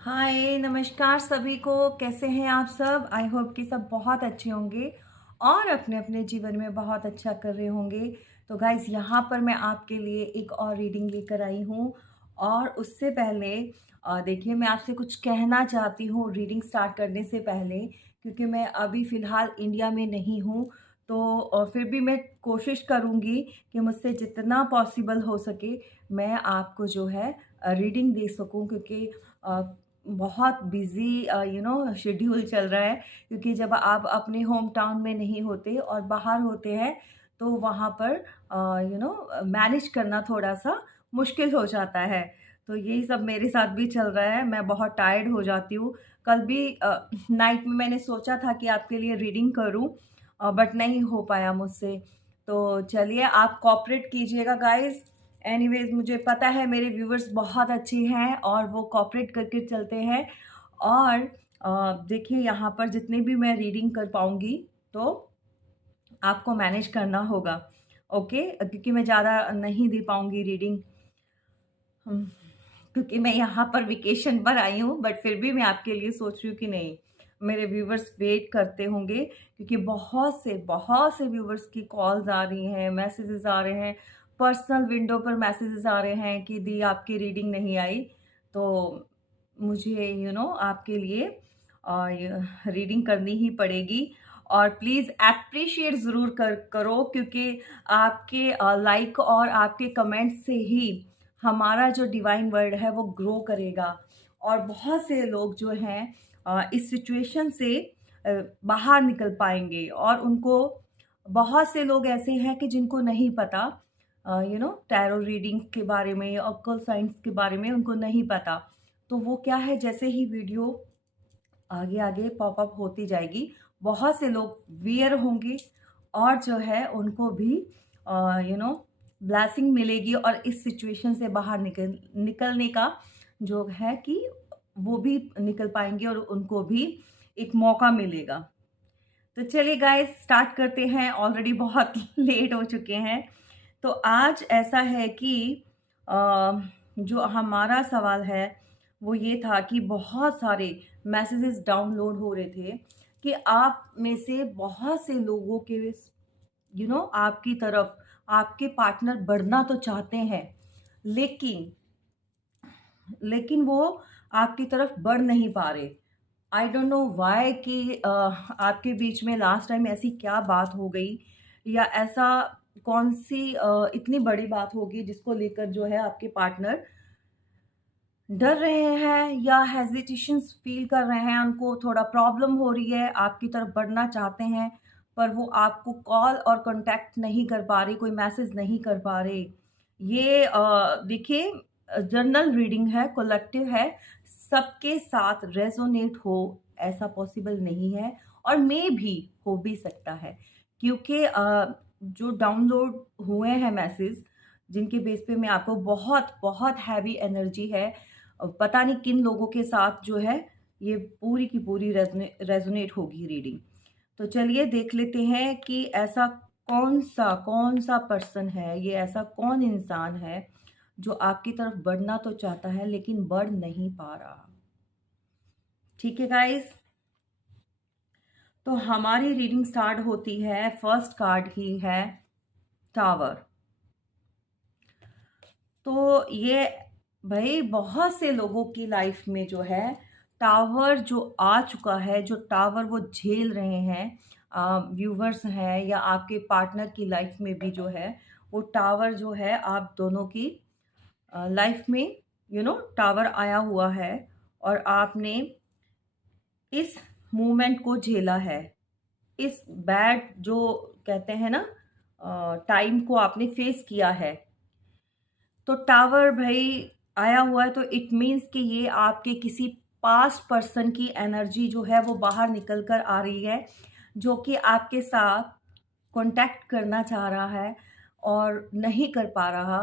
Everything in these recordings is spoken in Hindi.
हाय नमस्कार सभी को। कैसे हैं आप सब? आई होप कि सब बहुत अच्छे होंगे और अपने अपने जीवन में बहुत अच्छा कर रहे होंगे। तो गाइस यहाँ पर मैं आपके लिए एक और रीडिंग लेकर आई हूँ। और उससे पहले देखिए, मैं आपसे कुछ कहना चाहती हूँ रीडिंग स्टार्ट करने से पहले, क्योंकि मैं अभी फ़िलहाल इंडिया में नहीं हूँ। तो फिर भी मैं कोशिश करूँगी कि मुझसे जितना पॉसिबल हो सके मैं आपको जो है रीडिंग दे सकूँ, क्योंकि अ, बहुत बिज़ी शेड्यूल चल रहा है। क्योंकि जब आप अपने होम टाउन में नहीं होते और बाहर होते हैं, तो वहाँ पर मैनेज करना थोड़ा-सा मुश्किल हो जाता है। तो यही सब मेरे साथ भी चल रहा है, मैं बहुत टायर्ड हो जाती हूँ। कल भी नाइट में मैंने सोचा था कि आपके लिए रीडिंग करूँ, बट नहीं हो पाया मुझसे। तो चलिए, आप कोऑपरेट कीजिएगा गाइज़। एनीवेज़, मुझे पता है मेरे व्यूअर्स बहुत अच्छे हैं और वो कोऑपरेट करके चलते हैं। और देखिए, यहाँ पर जितनी भी मैं रीडिंग कर पाऊँगी, तो आपको मैनेज करना होगा, ओके? क्योंकि मैं ज़्यादा नहीं दे पाऊँगी रीडिंग। हुँ, क्योंकि मैं यहाँ पर वेकेशन पर आई हूँ, बट फिर भी मैं आपके लिए सोच रही हूँ कि नहीं, मेरे व्यूअर्स वेट करते होंगे, क्योंकि बहुत से व्यूअर्स की कॉल्स आ रही हैं, मैसेजेस आ रहे हैं, पर्सनल विंडो पर मैसेजेस आ रहे हैं कि दी आपकी रीडिंग नहीं आई। तो मुझे आपके लिए य रीडिंग करनी ही पड़ेगी। और प्लीज़ एप्रिशिएट ज़रूर करो, क्योंकि आपके लाइक और आपके कमेंट से ही हमारा जो डिवाइन वर्ड है वो ग्रो करेगा। और बहुत से लोग जो हैं इस सिचुएशन से बाहर निकल पाएँगे। और उनको, बहुत से लोग ऐसे हैं कि जिनको नहीं पता टैरो रीडिंग के बारे में, ऑक्कल्ट साइंस के बारे में उनको नहीं पता। तो वो क्या है, जैसे ही वीडियो आगे-आगे पॉपअप होती जाएगी, बहुत से लोग वियर होंगे और जो है उनको भी ब्लेसिंग मिलेगी और इस सिचुएशन से बाहर निकलने का जो है कि वो भी निकल पाएँगे और उनको भी एक मौका मिलेगा। तो चलिए गाइस, स्टार्ट करते हैं, ऑलरेडी बहुत लेट हो चुके हैं। तो आज ऐसा है कि अ, जो हमारा सवाल है वो ये था कि बहुत सारे मैसेजेस डाउनलोड हो रहे थे कि आप में से बहुत से लोगों के आपकी तरफ आपके पार्टनर बढ़ना तो चाहते हैं, लेकिन लेकिन वो आपकी तरफ बढ़ नहीं पा रहे। आई डोंट नो व्हाई कि आपके बीच में लास्ट टाइम ऐसी क्या बात हो गई, या ऐसा कौन-सी इतनी बड़ी बात होगी जिसको लेकर जो है आपके पार्टनर डर रहे हैं या हेजिटेशंस फ़ील कर रहे हैं, उनको थोड़ा प्रॉब्लम हो रही है, आपकी तरफ बढ़ना चाहते हैं, पर वो आपको कॉल और कॉन्टैक्ट नहीं कर पा रहे, कोई मैसेज नहीं कर पा रहे। ये देखिए, जनरल रीडिंग है, कलेक्टिव है, सबके साथ रेज़ोनेट हो ऐसा पॉसिबल नहीं है, और मेबी हो भी सकता है। क्योंकि जो डाउनलोड हुए हैं मैसेज, जिनके बेस पे मैं आपको, बहुत हैवी एनर्जी है। पता नहीं किन लोगों के साथ जो है ये पूरी की पूरी रेज़ोनेट होगी रीडिंग। तो चलिए देख लेते हैं कि ऐसा कौन-सा पर्सन है, ये ऐसा कौन इंसान है जो आपकी तरफ बढ़ना तो चाहता है लेकिन बढ़ नहीं पा रहा। ठीक है गाइस? तो हमारी रीडिंग स्टार्ट होती है, फर्स्ट कार्ड ही है टावर। तो ये भई बहुत से लोगों की लाइफ में जो है टावर जो आ चुका है, जो टावर वो झेल रहे हैं, व्यूवर्स हैं या आपके पार्टनर की लाइफ में भी जो है, वो टावर जो है आप दोनों की लाइफ में टावर आया हुआ है। और आपने इस मूवमेंट को झेला है। इस बैड जो कहते हैं ना टाइम को आपने फेस किया है। तो टावर भई आया हुआ है, तो इट मीन्स कि ये आपके किसी पास्ट पर्सन की एनर्जी जो है वो बाहर निकल कर आ रही है, जो कि आपके साथ कॉन्टैक्ट करना चाह रहा है और नहीं कर पा रहा।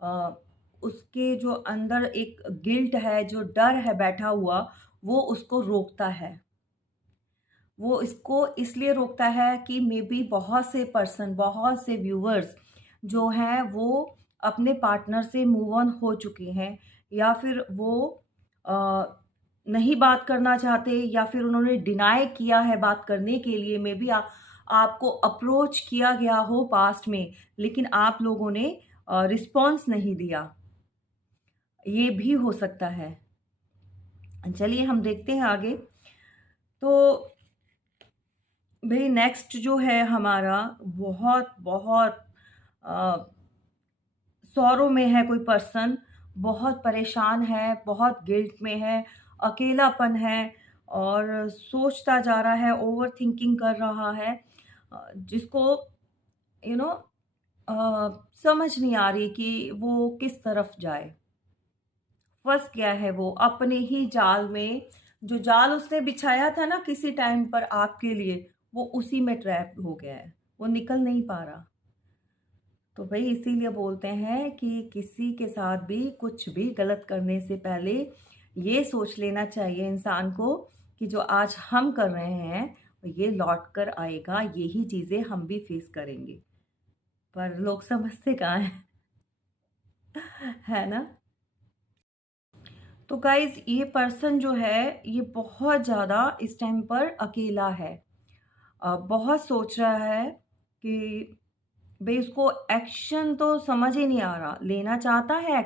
अ, उसके जो अंदर एक गिल्ट है, जो डर है बैठा हुआ, वो उसको रोकता है। वो इसको इसलिए रोकता है कि मेबी बहुत से व्यूअर्स जो हैं वो अपने पार्टनर से मूव ऑन हो चुके हैं, या फिर वो अ, नहीं बात करना चाहते या फिर उन्होंने डिनाई किया है बात करने के लिए, मे बी आपको अप्रोच किया गया हो पास्ट में, लेकिन आप लोगों ने रिस्पॉन्स नहीं दिया, ये भी हो सकता है। चलिए हम देखते हैं आगे। तो भाई नेक्स्ट जो है हमारा, बहुत बहुत सौरों में है कोई पर्सन, बहुत परेशान है, बहुत गिल्ट में है, अकेलापन है और सोचता जा रहा है, ओवर थिंकिंग कर रहा है, जिसको यू नो समझ नहीं आ रही कि वो किस तरफ जाए। फंस गया है वो अपने ही जाल में, जो जाल उसने बिछाया था ना किसी टाइम पर आपके लिए, वो उसी में ट्रैप हो गया है, वो निकल नहीं पा रहा। तो भाई इसीलिए बोलते हैं कि किसी के साथ भी कुछ भी गलत करने से पहले ये सोच लेना चाहिए इंसान को कि जो आज हम कर रहे हैं ये लौट कर आएगा, यही चीज़ें हम भी फेस करेंगे। पर लोग समझते कहाँ हैं, है ना? तो गाइज ये पर्सन जो है ये बहुत ज़्यादा इस टाइम पर अकेला है। बहुत सोच रहा है कि भई उसको एक्शन तो समझ ही नहीं आ रहा, लेना चाहता है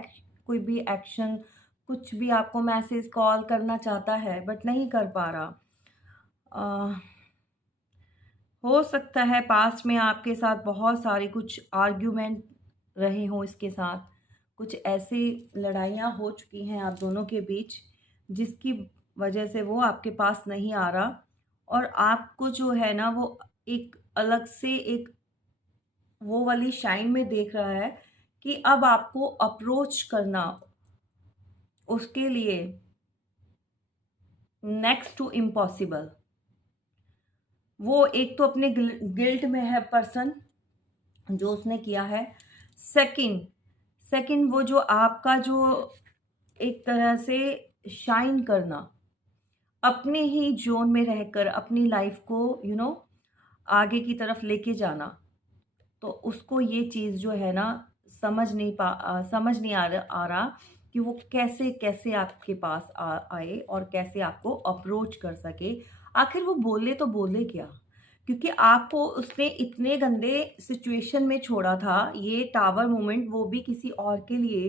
कोई भी एक्शन, कुछ भी आपको मैसेज, कॉल करना चाहता है बट नहीं कर पा रहा। अ, हो सकता है पास्ट में आपके साथ बहुत सारे कुछ आर्ग्यूमेंट रहे हों इसके साथ, कुछ ऐसी लड़ाइयाँ हो चुकी हैं आप दोनों के बीच, जिसकी वजह से वो आपके पास नहीं आ रहा और आपको जो है ना वो एक अलग से एक वो वाली शाइन में देख रहा है कि अब आपको अप्रोच करना उसके लिए नेक्स्ट टू इम्पॉसिबल। वो एक तो अपने गिल्ट में है पर्सन, जो उसने किया है। सेकंड सेकंड वो जो आपका जो एक तरह से शाइन करना, अपने ही जोन में रहकर अपनी लाइफ को आगे की तरफ लेके जाना, तो उसको ये चीज़ जो है ना समझ नहीं आ रहा कि वो कैसे कैसे आपके पास आए और कैसे आपको अप्रोच कर सके। आखिर वो बोले तो बोले क्या? क्योंकि आपको उसने इतने गंदे सिचुएशन में छोड़ा था, ये टावर मोमेंट वो भी किसी और के लिए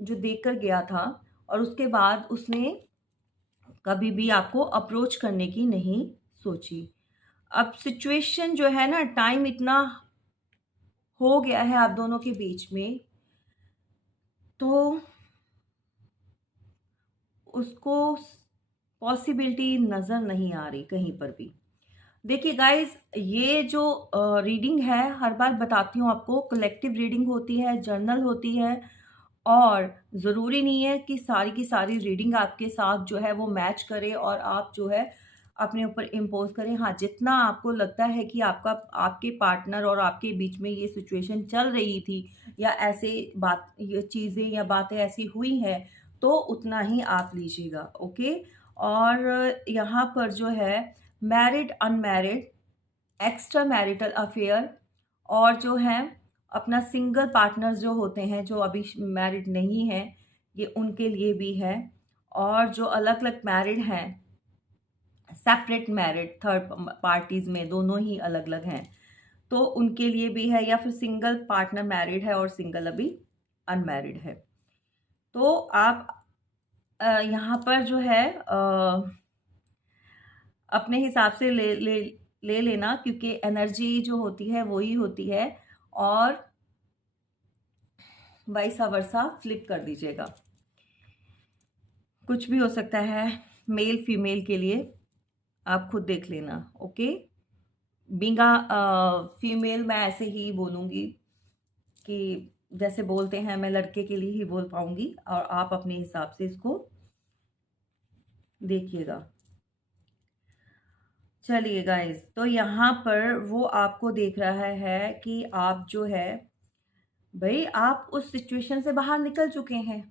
जो देकर गया था, और उसके बाद उसने कभी भी आपको अप्रोच करने की नहीं सोची। अब सिचुएशन जो है ना, टाइम इतना हो गया है आप दोनों के बीच में, तो उसको पॉसिबिलिटी नज़र नहीं आ रही कहीं पर भी। देखिए गाइस, ये जो रीडिंग है, हर बार बताती हूँ आपको, कलेक्टिव रीडिंग होती है, जर्नल होती है, और ज़रूरी नहीं है कि सारी की सारी रीडिंग आपके साथ जो है वो मैच करे और आप जो है अपने ऊपर इम्पोज़ करें। हाँ, जितना आपको लगता है कि आपके पार्टनर और आपके बीच में ये सिचुएशन चल रही थी, या ऐसे ये चीज़ें या बातें ऐसी हुई हैं, तो उतना ही आप लीजिएगा, ओके? और यहाँ पर जो है married, unmarried, extra marital affair, और जो हैं अपना सिंगल पार्टनर्स जो होते हैं, जो अभी मैरिड नहीं हैं, ये उनके लिए भी है। और जो अलग-अलग मैरिड हैं, सेपरेट मैरिड, थर्ड पार्टीज़ में दोनों ही अलग-अलग हैं, तो उनके लिए भी है, या फिर सिंगल पार्टनर मैरिड है और सिंगल अभी अनमैरिड है। तो आप यहाँ पर जो है अपने हिसाब से ले लेना, क्योंकि एनर्जी जो होती है वो ही होती है, और वाइस वर्सा फ्लिप कर दीजिएगा। कुछ भी हो सकता है मेल फीमेल के लिए, आप खुद देख लेना, ओके? बीइंग फीमेल मैं ऐसे ही बोलूँगी कि जैसे बोलते हैं, मैं लड़के के लिए ही बोल पाऊँगी, और आप अपने हिसाब से इसको देखिएगा। चलिए गाइस, तो यहाँ पर वो आपको देख रहा है कि आप जो है, भई आप उस सिचुएशन से बाहर निकल चुके हैं।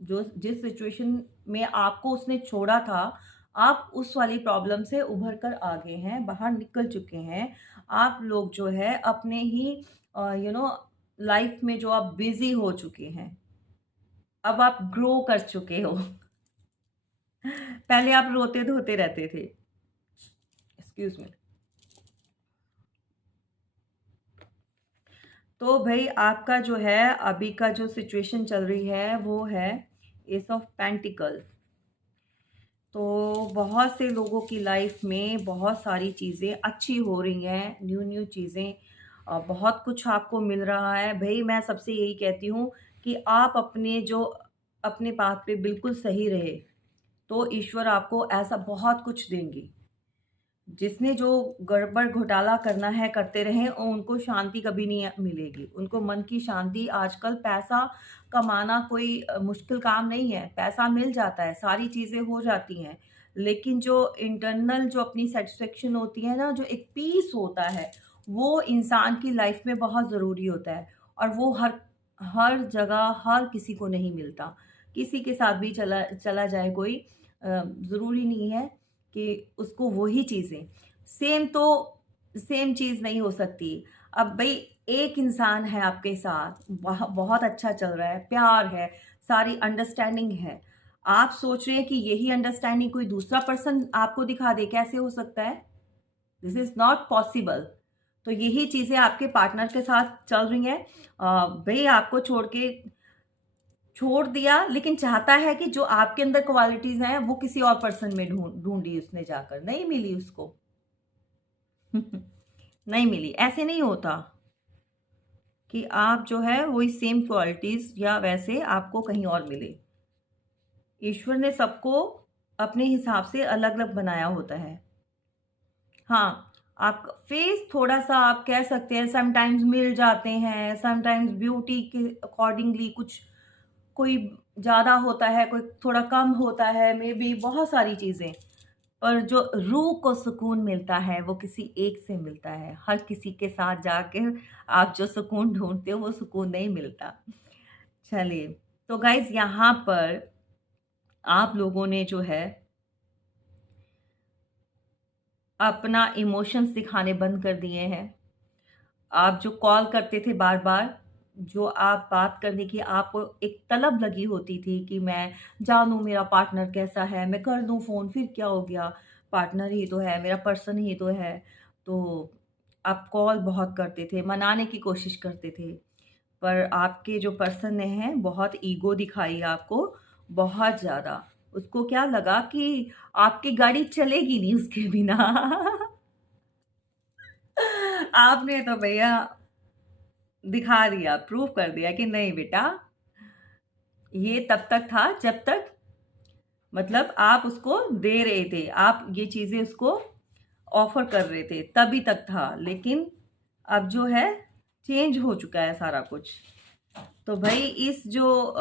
जो जिस सिचुएशन में आपको उसने छोड़ा था, आप उस वाली प्रॉब्लम से उभर कर आ गए हैं, बाहर निकल चुके हैं। आप लोग जो है अपने ही लाइफ में जो आप बिज़ी हो चुके हैं। अब आप ग्रो कर चुके हो। पहले आप रोते धोते रहते थे। Excuse me. तो भाई आपका जो है अभी का जो सिचुएशन चल रही है वो है एस ऑफ पेंटिकल। तो बहुत से लोगों की लाइफ में बहुत सारी चीज़ें अच्छी हो रही हैं, न्यू न्यू चीज़ें, बहुत कुछ आपको मिल रहा है। भई मैं सबसे यही कहती हूँ कि आप अपने पाथ पे बिल्कुल सही रहे, तो ईश्वर आपको ऐसा बहुत कुछ देंगे। जिसने जो गड़बड़ घोटाला करना है करते रहें और उनको शांति कभी नहीं मिलेगी। उनको मन की शांति, आजकल पैसा कमाना कोई मुश्किल काम नहीं है, पैसा मिल जाता है, सारी चीज़ें हो जाती हैं। लेकिन जो इंटरनल जो अपनी सैटिस्फैक्शन होती है ना, जो एक पीस होता है, वो इंसान की लाइफ में बहुत ज़रूरी होता है और वो हर हर जगह हर किसी को नहीं मिलता। किसी के साथ भी चला चला जाए कोई, ज़रूरी नहीं है कि उसको वही चीज़ें सेम चीज़ नहीं हो सकती। अब भई एक इंसान है आपके साथ, बहुत अच्छा चल रहा है, प्यार है, सारी अंडरस्टैंडिंग है। आप सोच रहे हैं कि यही अंडरस्टैंडिंग कोई दूसरा पर्सन आपको दिखा दे, कैसे हो सकता है? This is not possible. तो यही चीज़ें आपके पार्टनर के साथ चल रही हैं। भई आपको छोड़ दिया, लेकिन चाहता है कि जो आपके अंदर क्वालिटीज़ हैं वो किसी और पर्सन में ढूँढी उसने जाकर, नहीं मिली उसको। नहीं मिली, ऐसे नहीं होता कि आप जो है वही सेम क्वालिटीज़ या वैसे आपको कहीं और मिले। ईश्वर ने सबको अपने हिसाब से अलग-अलग बनाया होता है। हाँ, आप फेस थोड़ा-सा आप कह सकते हैं समटाइम्स मिल जाते हैं, समटाइम्स ब्यूटी के अकॉर्डिंगली कुछ कोई ज़्यादा होता है, कोई थोड़ा कम होता है, मेबी बहुत सारी चीज़ें। पर जो रूह को सुकून मिलता है, वो किसी एक से मिलता है। हर किसी के साथ जाकर आप जो सुकून ढूँढते हो, वो सुकून नहीं मिलता। चलिए, तो गाइज़ यहाँ पर आप लोगों ने जो है अपना इमोशंस दिखाने बंद कर दिए हैं। आप जो कॉल करते थे बार-बार, जो आप बात करने की आपको एक तलब लगी होती थी कि मैं जानूँ मेरा पार्टनर कैसा है, मैं कर लूँ फ़ोन, फिर क्या हो गया? पार्टनर ही तो है, मेरा पर्सन ही तो है। तो आप कॉल बहुत करते थे, मनाने की कोशिश करते थे। पर आपके जो पर्सन ने हैं, बहुत ईगो दिखाई आपको, बहुत ज़्यादा। उसको क्या लगा कि आपकी गाड़ी चलेगी नहीं उसके बिना। आपने तो भैया दिखा दिया, प्रूव कर दिया कि नहीं बेटा, ये तब तक था जब तक मतलब आप उसको दे रहे थे, आप ये चीज़ें उसको ऑफ़र कर रहे थे, तभी तक था। लेकिन अब जो है चेंज हो चुका है सारा कुछ। तो भई इस जो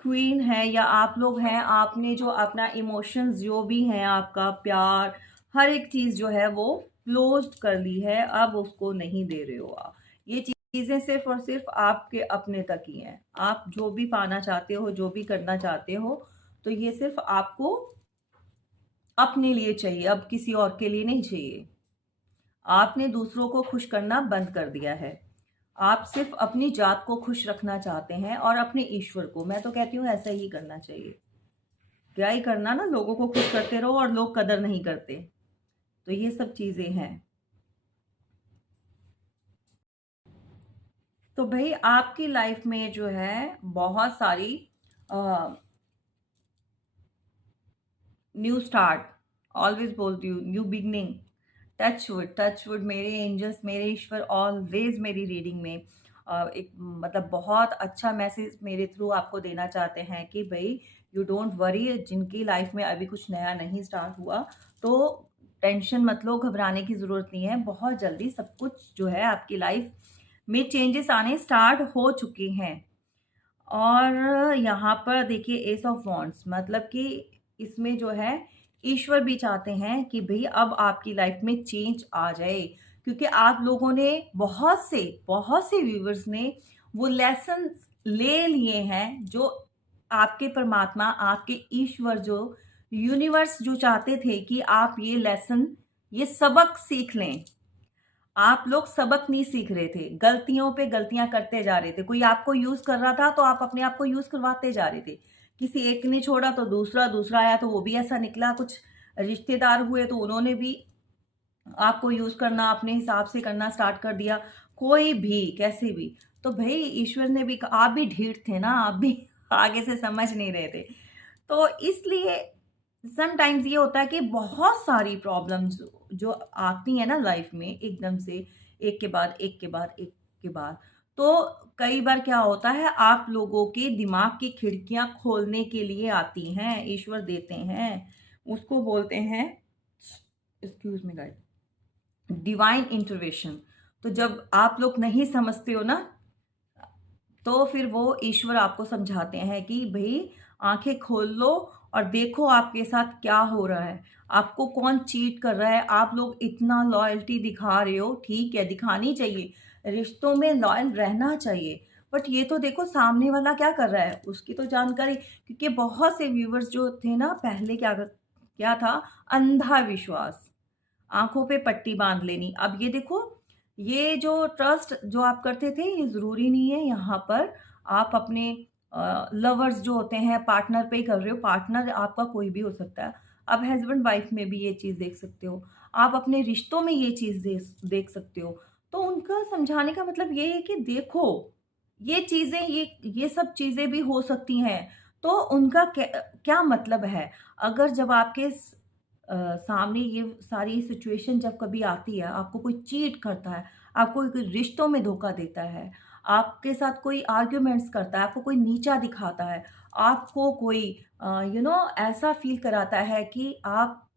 क्वीन है या आप लोग हैं, आपने जो अपना इमोशंस जो भी हैं, आपका प्यार, हर एक चीज़ जो है वो क्लोज़्ड कर ली है, अब उसको नहीं दे रहे हो आप। ये चीज़ें सिर्फ़ और सिर्फ़ आपके अपने तक ही हैं। आप जो भी पाना चाहते हो, जो भी करना चाहते हो, तो ये सिर्फ़ आपको अपने लिए चाहिए, अब किसी और के लिए नहीं चाहिए। आपने दूसरों को खुश करना बंद कर दिया है। आप सिर्फ़ अपनी जात को खुश रखना चाहते हैं और अपने ईश्वर को। मैं तो कहती हूँ ऐसा ही करना चाहिए। क्या ही करना ना, लोगों को खुश करते रहो और लोग कदर नहीं करते। तो ये सब चीज़ें हैं। तो भई आपकी लाइफ़ में जो है बहुत सारी अ, न्यू स्टार्ट, ऑलवेज़ बोलती हूँ न्यू बिगिनिंग, टच वुड मेरे एंजल्स, मेरे ईश्वर ऑलवेज़ मेरी रीडिंग में एक मतलब बहुत अच्छा मैसेज मेरे थ्रू आपको देना चाहते हैं कि भई यू डोंट वरी, जिनकी लाइफ़ में अभी कुछ नया नहीं स्टार्ट हुआ, तो टेंशन मत लो, घबराने की ज़रूरत नहीं है। बहुत जल्दी सब कुछ जो है आपकी लाइफ़ में चेंजेस आने स्टार्ट हो चुके हैं। और यहाँ पर देखिए एस ऑफ वॉन्ड्स, मतलब कि इसमें जो है ईश्वर भी चाहते हैं कि भई अब आपकी लाइफ में चेंज आ जाए, क्योंकि आप लोगों ने बहुत से व्यूअर्स ने वो लेसन्स ले लिए हैं जो आपके परमात्मा, आपके ईश्वर, जो यूनिवर्स जो चाहते थे कि आप ये लेसन, ये सबक सीख लें। आप लोग सबक नहीं सीख रहे थे, गलतियों पे गलतियाँ करते जा रहे थे। कोई आपको यूज़ कर रहा था तो आप अपने आप को यूज़ करवाते जा रहे थे। किसी एक ने छोड़ा तो दूसरा, दूसरा आया तो वो भी ऐसा निकला, कुछ रिश्तेदार हुए तो उन्होंने भी आपको यूज़ करना अपने हिसाब से करना स्टार्ट कर दिया, कोई भी, कैसे भी। तो भई ईश्वर ने भी आप भी ढीठ थे ना, आप भी आगे से समझ नहीं रहे थे। तो इसलिए समटाइम्स ये होता है कि बहुत सारी प्रॉब्लम्स जो आती हैं ना लाइफ में एकदम से, एक के बाद एक के बाद एक के बाद, तो कई बार क्या होता है आप लोगों के दिमाग की खिड़कियाँ खोलने के लिए आती हैं, ईश्वर देते हैं। उसको बोलते हैं, excuse me guys, divine intervention. तो जब आप लोग नहीं समझते हो ना, तो फिर वो ईश्वर आपको समझाते हैं कि भई आँखें खोल लो और देखो आपके साथ क्या हो रहा है। आपको कौन चीट कर रहा है, आप लोग इतना लॉयल्टी दिखा रहे हो, ठीक है दिखानी चाहिए, रिश्तों में लॉयल रहना चाहिए। बट ये तो देखो सामने वाला क्या कर रहा है, उसकी तो जानकारी, क्योंकि बहुत से व्यूअर्स जो थे ना पहले क्या था, अंधा विश्वास। आँखों पे पट्टी बाँध लेनी। अब ये देखो, ये जो ट्रस्ट जो आप करते थे, ये ज़रूरी नहीं है यहाँ पर आप अपने लवर्स जो होते हैं, पार्टनर पे ही कर रहे हो, पार्टनर आपका कोई भी हो सकता है। आप हस्बैंड वाइफ में भी ये चीज़ देख सकते हो। आप अपने रिश्तों में ये चीज़ देख सकते हो। तो उनका समझाने का मतलब ये है कि देखो, ये चीज़ें ये सब चीज़ें भी हो सकती हैं। तो उनका क्या मतलब है? अगर जब आपके सामने ये सारी सिचुएशन जब कभी आती है, आपको कोई चीट करता है, आपको कोई रिश्तों में धोखा देता है, आपके साथ कोई आर्ग्यूमेंट्स करता है, आपको कोई नीचा दिखाता है, आपको कोई ऐसा फ़ील कराता है कि आप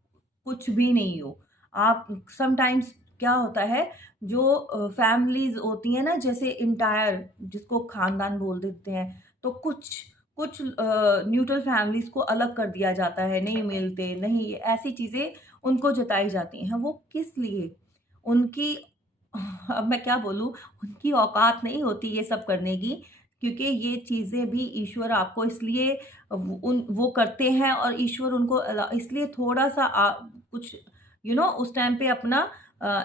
कुछ भी नहीं हो। आप समटाइम्स क्या होता है, जो फैमिलीज़ होती हैं ना, जैसे एंटायर जिसको खानदान बोल देते हैं, तो कुछ कुछ न्यूट्रल फैमिलीज़ को अलग कर दिया जाता है, नहीं मिलते, नहीं ऐसी चीज़ें उनको जताई जाती हैं। वो किस लिए? उनकी अब मैं क्या बोलूँ, उनकी औकात नहीं होती ये सब करने की, क्योंकि ये चीज़ें भी ईश्वर आपको इसलिए वो करते हैं और ईश्वर उनको इसलिए थोड़ा-सा कुछ उस टाइम पे अपना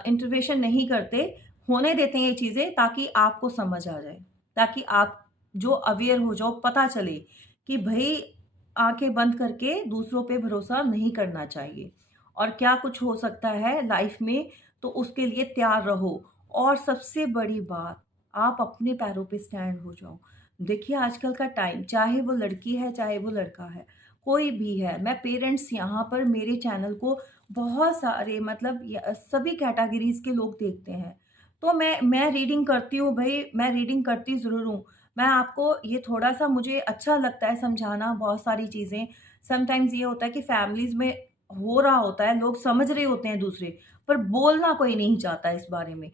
इंटरवेंशन नहीं करते, होने देते हैं ये चीज़ें ताकि आपको समझ आ जाए, ताकि आप जो अवेयर हो जाओ, पता चले कि भई आँखें बंद करके दूसरों पे भरोसा नहीं करना चाहिए और क्या कुछ हो सकता है लाइफ में, तो उसके लिए तैयार रहो। और सबसे बड़ी बात, आप अपने पैरों पे स्टैंड हो जाओ। देखिए आजकल का टाइम, चाहे वो लड़की है, चाहे वो लड़का है, कोई भी है, मैं पेरेंट्स यहाँ पर मेरे चैनल को बहुत सारे मतलब सभी कैटेगरीज़ के लोग देखते हैं। तो मैं रीडिंग करती हूँ भई, मैं रीडिंग करती ज़रूर हूँ। मैं आपको ये थोड़ा-सा मुझे अच्छा लगता है समझाना बहुत सारी चीज़ें। समटाइम्स ये होता है कि फैमिलीज़ में हो रहा होता है, लोग समझ रहे होते हैं दूसरे, पर बोलना कोई नहीं चाहता इस बारे में।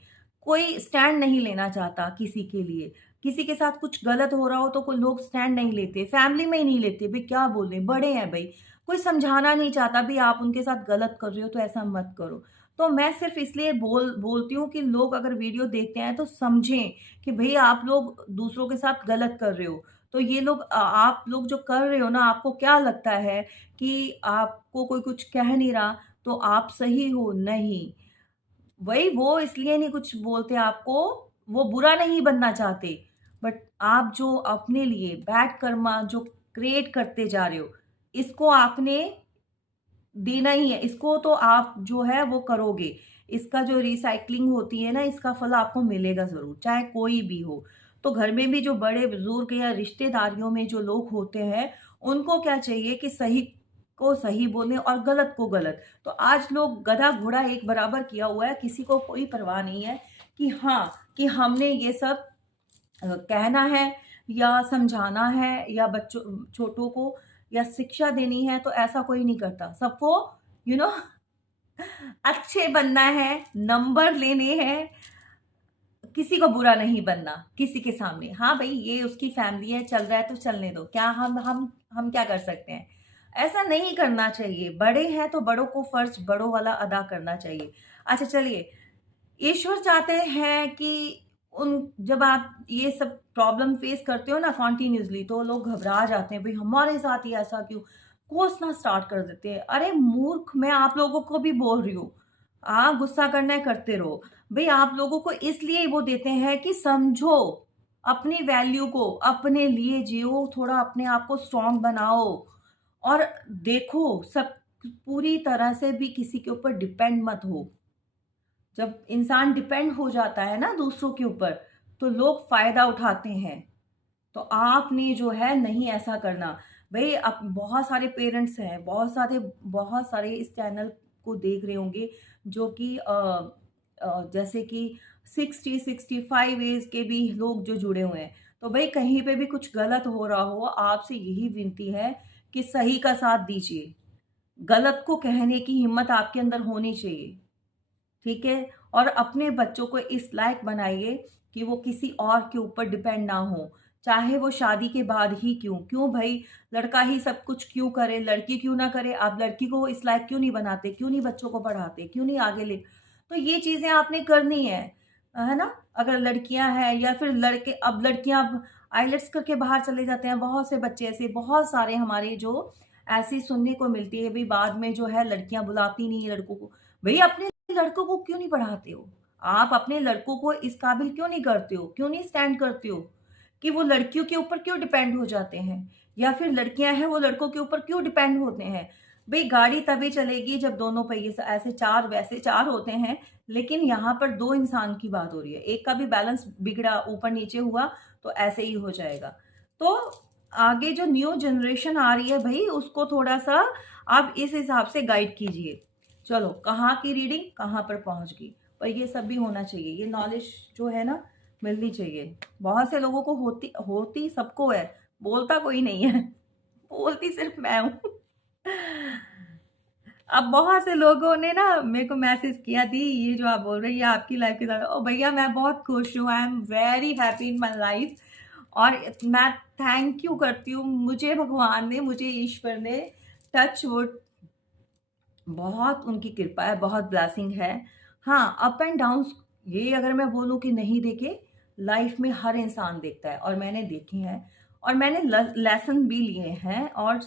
कोई स्टैंड नहीं लेना चाहता किसी के लिए। किसी के साथ कुछ गलत हो रहा हो तो कोई लोग स्टैंड नहीं लेते, फैमिली में ही नहीं लेते, भई क्या बोलें, बड़े हैं भई। कोई समझाना नहीं चाहता, भई आप उनके साथ गलत कर रहे हो तो ऐसा मत करो। तो मैं सिर्फ़ इसलिए बोलती हूँ कि लोग अगर वीडियो देखते हैं तो समझें कि भई आप लोग दूसरों के साथ गलत कर रहे हो। तो ये लोग आप लोग जो कर रहे हो ना, आपको क्या लगता है कि आपको कोई कुछ कह नहीं रहा तो आप सही हो? नहीं। वही वो इसलिए नहीं कुछ बोलते आपको, वो बुरा नहीं बनना चाहते, बट आप जो अपने लिए बैड कर्मा जो क्रिएट करते जा रहे हो, इसको आपने देना ही है, इसको तो आप जो है वो करोगे। इसका जो रिसाइक्लिंग होती है ना, इसका फल आपको मिलेगा ज़रूर, चाहे कोई भी हो। तो घर में भी जो बड़े-बुज़ुर्ग या रिश्तेदारियों में जो लोग होते हैं, उनको क्या चाहिए कि सही को सही बोलें और गलत को गलत। तो आज लोग गधा-घोड़ा एक बराबर किया हुआ है, किसी को कोई परवाह नहीं है कि हाँ, कि हमने ये सब कहना है या समझाना है या बच्चों छोटों को या शिक्षा देनी है, तो ऐसा कोई नहीं करता। सबको यू नो अच्छे बनना है, नंबर लेने हैं, किसी को बुरा नहीं बनना किसी के सामने। हाँ भई, ये उसकी फैमिली है, चल रहा है तो चलने दो। क्या हम क्या कर सकते हैं? ऐसा नहीं करना चाहिए। बड़े हैं तो बड़ों को फ़र्ज़ बड़ों वाला अदा करना चाहिए। अच्छा चलिए, ईश्वर चाहते हैं कि उन जब आप ये सब प्रॉब्लम फेस करते हो ना कॉन्टिन्यूअसली, तो लोग घबरा जाते हैं, भई हमारे साथ ही ऐसा क्यों? कोसना स्टार्ट कर देते हैं। अरे मूर्ख, मैं आप लोगों को भी बोल रही हूँ। गुस्सा करना है करते रहो। भई आप लोगों को इसलिए वो देते हैं कि समझो, अपनी वैल्यू को अपने लिए जियो, थोड़ा अपने आप को स्ट्रॉन्ग बनाओ और देखो सब पूरी तरह से भी किसी के ऊपर डिपेंड मत हो। जब इंसान डिपेंड हो जाता है ना दूसरों के ऊपर, तो लोग फ़ायदा उठाते हैं। तो आपने जो है नहीं ऐसा करना। भई अब बहुत सारे पेरेंट्स हैं, बहुत सारे इस चैनल को देख रहे होंगे जो कि जैसे कि 60-65 ऐज के भी लोग जो जुड़े हुए हैं। तो भई कहीं पे भी कुछ गलत हो रहा हो, आपसे यही विनती है कि सही का साथ दीजिए। गलत को कहने की हिम्मत आपके अंदर होनी चाहिए। ठीक है? और अपने बच्चों को इस लायक बनाइए कि वो किसी और के ऊपर डिपेंड ना हो, चाहे वो शादी के बाद ही क्यों। क्यों भई लड़का ही सब कुछ क्यों करे, लड़की क्यों ना करे? आप लड़की को इस लायक क्यों नहीं बनाते? क्यों नहीं बच्चों को पढ़ाते? क्यों नहीं आगे ले तो ये चीज़ें आपने करनी है ना? अगर लड़कियाँ हैं या फिर लड़के अब लड़कियाँ अब आईलेट्स करके बाहर चले जाते हैं, बहुत से बच्चे ऐसे बहुत सारे हमारे जो ऐसी सुनने को मिलती है, भई बाद में जो है लड़कियाँ बुलाती नहीं है लड़कों को। भई अपने लड़कों को क्यों नहीं पढ़ाते हो? आप अपने लड़कों को इस काबिल क्यों नहीं करते हो? क्यों नहीं स्टैंड करते हो? कि वो लड़कियों के ऊपर क्यों डिपेंड हो जाते हैं? या फिर लड़कियाँ हैं वो लड़कों के ऊपर क्यों डिपेंड होते हैं? भई गाड़ी तभी चलेगी जब दोनों पहिए से ऐसे 4 वैसे 4 होते हैं, लेकिन यहाँ पर 2 इंसान की बात हो रही है। एक का भी बैलेंस बिगड़ा, ऊपर-नीचे हुआ तो ऐसे ही हो जाएगा। तो आगे जो न्यू जनरेशन आ रही है भई उसको थोड़ा-सा आप इस हिसाब से गाइड कीजिए। चलो कहाँ की रीडिंग कहाँ पर पहुँच गई। पर ये सब भी होना चाहिए, ये नॉलेज जो है ना मिलनी चाहिए। बहुत से लोगों को होती होती सबको है, बोलता कोई नहीं है, बोलती सिर्फ मैं हूँ। अब बहुत से लोगों ने ना मेरे को मैसेज किया दी ये जो आप बोल रहे हैं ये आपकी लाइफ की तरह ओ भैया मैं बहुत खुश हूँ, I am very happy in my life और मैं थैंक यू करती हूँ मुझे भगवान ने मुझे ईश्वर ने टच वुड बहुत उनकी कृपा है, बहुत ब्लेसिंग है। हाँ, अप एंड डाउन्स ये अगर मैं बोलूँ कि नहीं देखे, लाइफ में हर इंसान देखता है और मैंने देखे हैं और मैंने ल लेसन भी लिए हैं और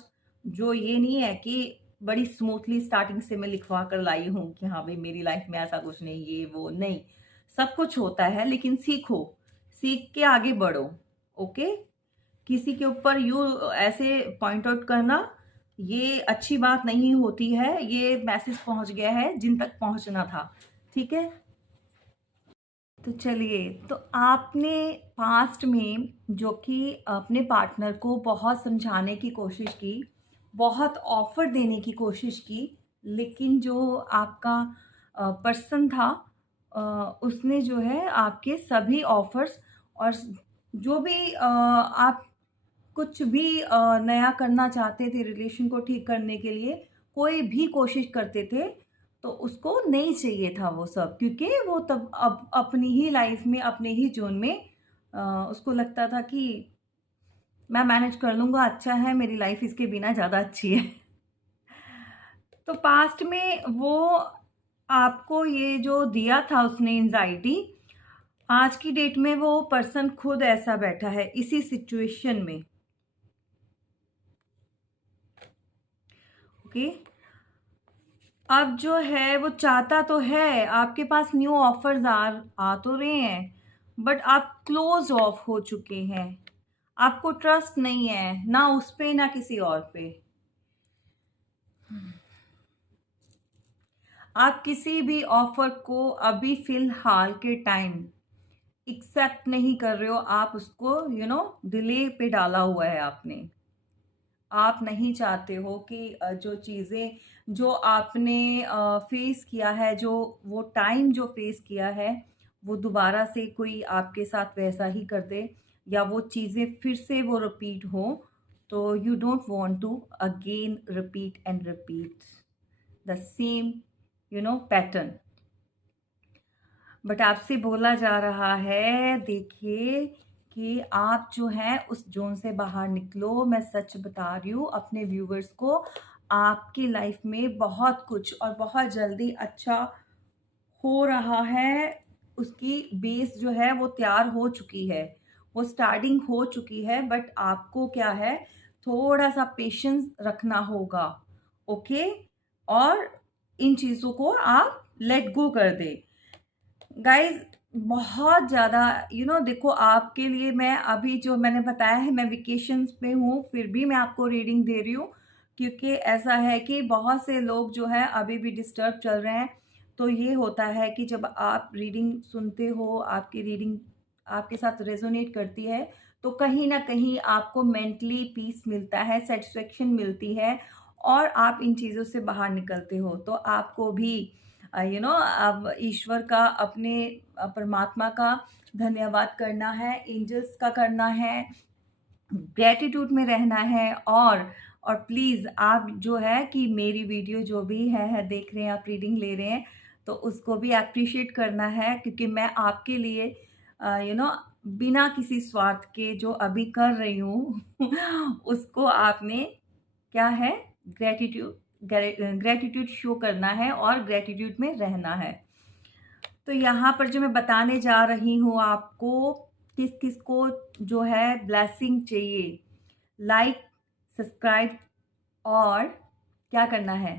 जो ये नहीं है कि बड़ी स्मूथली स्टार्टिंग से मैं लिखवा कर लाई हूँ कि हाँ भई मेरी लाइफ में ऐसा कुछ नहीं, ये वो नहीं। सब कुछ होता है लेकिन सीखो, सीख के आगे बढ़ो, ओके? किसी के ऊपर यूँ ऐसे पॉइंट आउट करना, ये अच्छी बात नहीं होती है। ये मैसेज पहुँच गया है जिन तक पहुँचना था, ठीक है? तो चलिए, तो आपने पास्ट में जो कि अपने पार्टनर को बहुत समझाने की कोशिश की, बहुत ऑफ़र देने की कोशिश की, लेकिन जो आपका पर्सन था उसने जो है आपके सभी ऑफ़र्स और जो भी आप कुछ भी नया करना चाहते थे रिलेशन को ठीक करने के लिए, कोई भी कोशिश करते थे, तो उसको नहीं चाहिए था वो सब क्योंकि वो तब अब अपनी ही लाइफ़ में, अपने ही ज़ोन में उसको लगता था कि मैं मैनेज कर लूँगा, अच्छा है, मेरी लाइफ़ इसके बिना ज़्यादा अच्छी है। तो पास्ट में वो आपको ये जो दिया था उसने एंग्ज़ायटी, आज की डेट में वो पर्सन खुद ऐसा बैठा है इसी सिचुएशन में, ओके? अब जो है वो चाहता तो है, आपके पास न्यू ऑफ़र्स आ तो रहे हैं, बट आप क्लोज़ ऑफ हो चुके हैं। आपको ट्रस्ट नहीं है, ना उस पे ना किसी और पे। आप किसी भी ऑफ़र को अभी फ़िलहाल के टाइम एक्सेप्ट नहीं कर रहे हो, आप उसको डिले पे डाला हुआ है आपने। आप नहीं चाहते हो कि जो चीज़ें जो आपने फेस किया है, जो वो टाइम जो फेस किया है, वो दोबारा से कोई आपके साथ वैसा ही कर दे या वो चीज़ें फिर से वो रिपीट हो, तो you don't want to again repeat and repeat the same pattern. But आपसे बोला जा रहा है देखिए कि आप जो हैं उस ज़ोन से बाहर निकलो। मैं सच बता रही हूँ अपने व्यूअर्स को, आपकी लाइफ में बहुत कुछ और बहुत जल्दी अच्छा हो रहा है। उसकी बेस जो है वो तैयार हो चुकी है, वो स्टार्टिंग हो चुकी है बट आपको क्या है थोड़ा-सा पेशेंस रखना होगा, ओके? और इन चीज़ों को आप लेट गो कर दें। गाइज़ बहुत ज़्यादा देखो, आपके लिए मैं अभी जो मैंने बताया है, मैं वेकेशंस पे हूँ, फिर भी मैं आपको रीडिंग दे रही हूँ, क्योंकि ऐसा है कि बहुत से लोग जो है अभी भी डिस्टर्ब चल रहे हैं। तो ये होता है कि जब आप रीडिंग सुनते हो, आपकी रीडिंग आपके साथ रेज़ोनेट करती है, तो कहीं न कहीं आपको मेंटली पीस मिलता है, सैटिस्फैक्शन मिलती है और आप इन चीज़ों से बाहर निकलते हो। तो आपको भी अब ईश्वर का, अपने परमात्मा का धन्यवाद करना है, एंजल्स का करना है, ग्रैटिट्यूड में रहना है। और प्लीज़ आप जो है कि मेरी वीडियो जो भी है देख रहे हैं, आप रीडिंग ले रहे हैं, तो उसको भी एप्रिशिएट करना है, क्योंकि मैं आपके लिए बिना किसी स्वार्थ के जो अभी कर रही हूँ उसको आपने क्या है, ग्रैटिट्यूड शो करना है और ग्रैटिट्यूड में रहना है। तो यहाँ पर जो मैं बताने जा रही हूँ आपको, किस किस को जो है ब्लेसिंग चाहिए, लाइक, सब्सक्राइब और क्या करना है,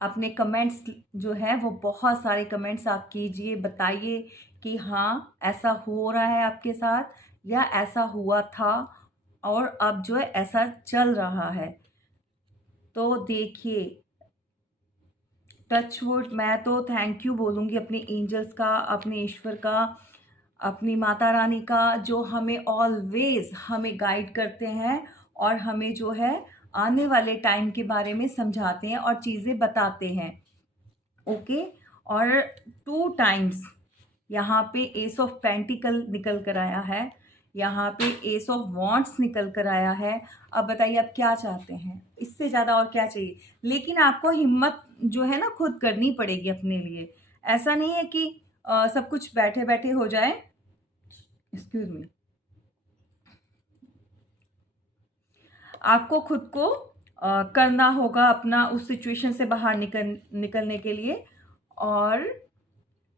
अपने कमेंट्स जो है वो बहुत सारे कमेंट्स आप कीजिए, बताइए कि हाँ ऐसा हो रहा है आपके साथ या ऐसा हुआ था और अब जो है ऐसा चल रहा है। तो देखिए, टच वुड, मैं तो थैंक यू बोलूँगी अपने एंजल्स का, अपने ईश्वर का, अपनी माता रानी का, जो हमें ऑलवेज़ हमें गाइड करते हैं और हमें जो है आने वाले टाइम के बारे में समझाते हैं और चीज़ें बताते हैं। ओके। और 2 टाइम्स यहाँ पे एस ऑफ पेंटिकल निकल कर आया है, यहाँ पे एस ऑफ वॉन्ड्स निकल कर आया है। अब बताइए आप क्या चाहते हैं, इससे ज़्यादा और क्या चाहिए? लेकिन आपको हिम्मत जो है ना खुद करनी पड़ेगी अपने लिए। ऐसा नहीं है कि सब कुछ बैठे-बैठे हो जाए। Excuse me. आपको खुद को करना होगा अपना उस सिचुएशन से बाहर निकलने के लिए, और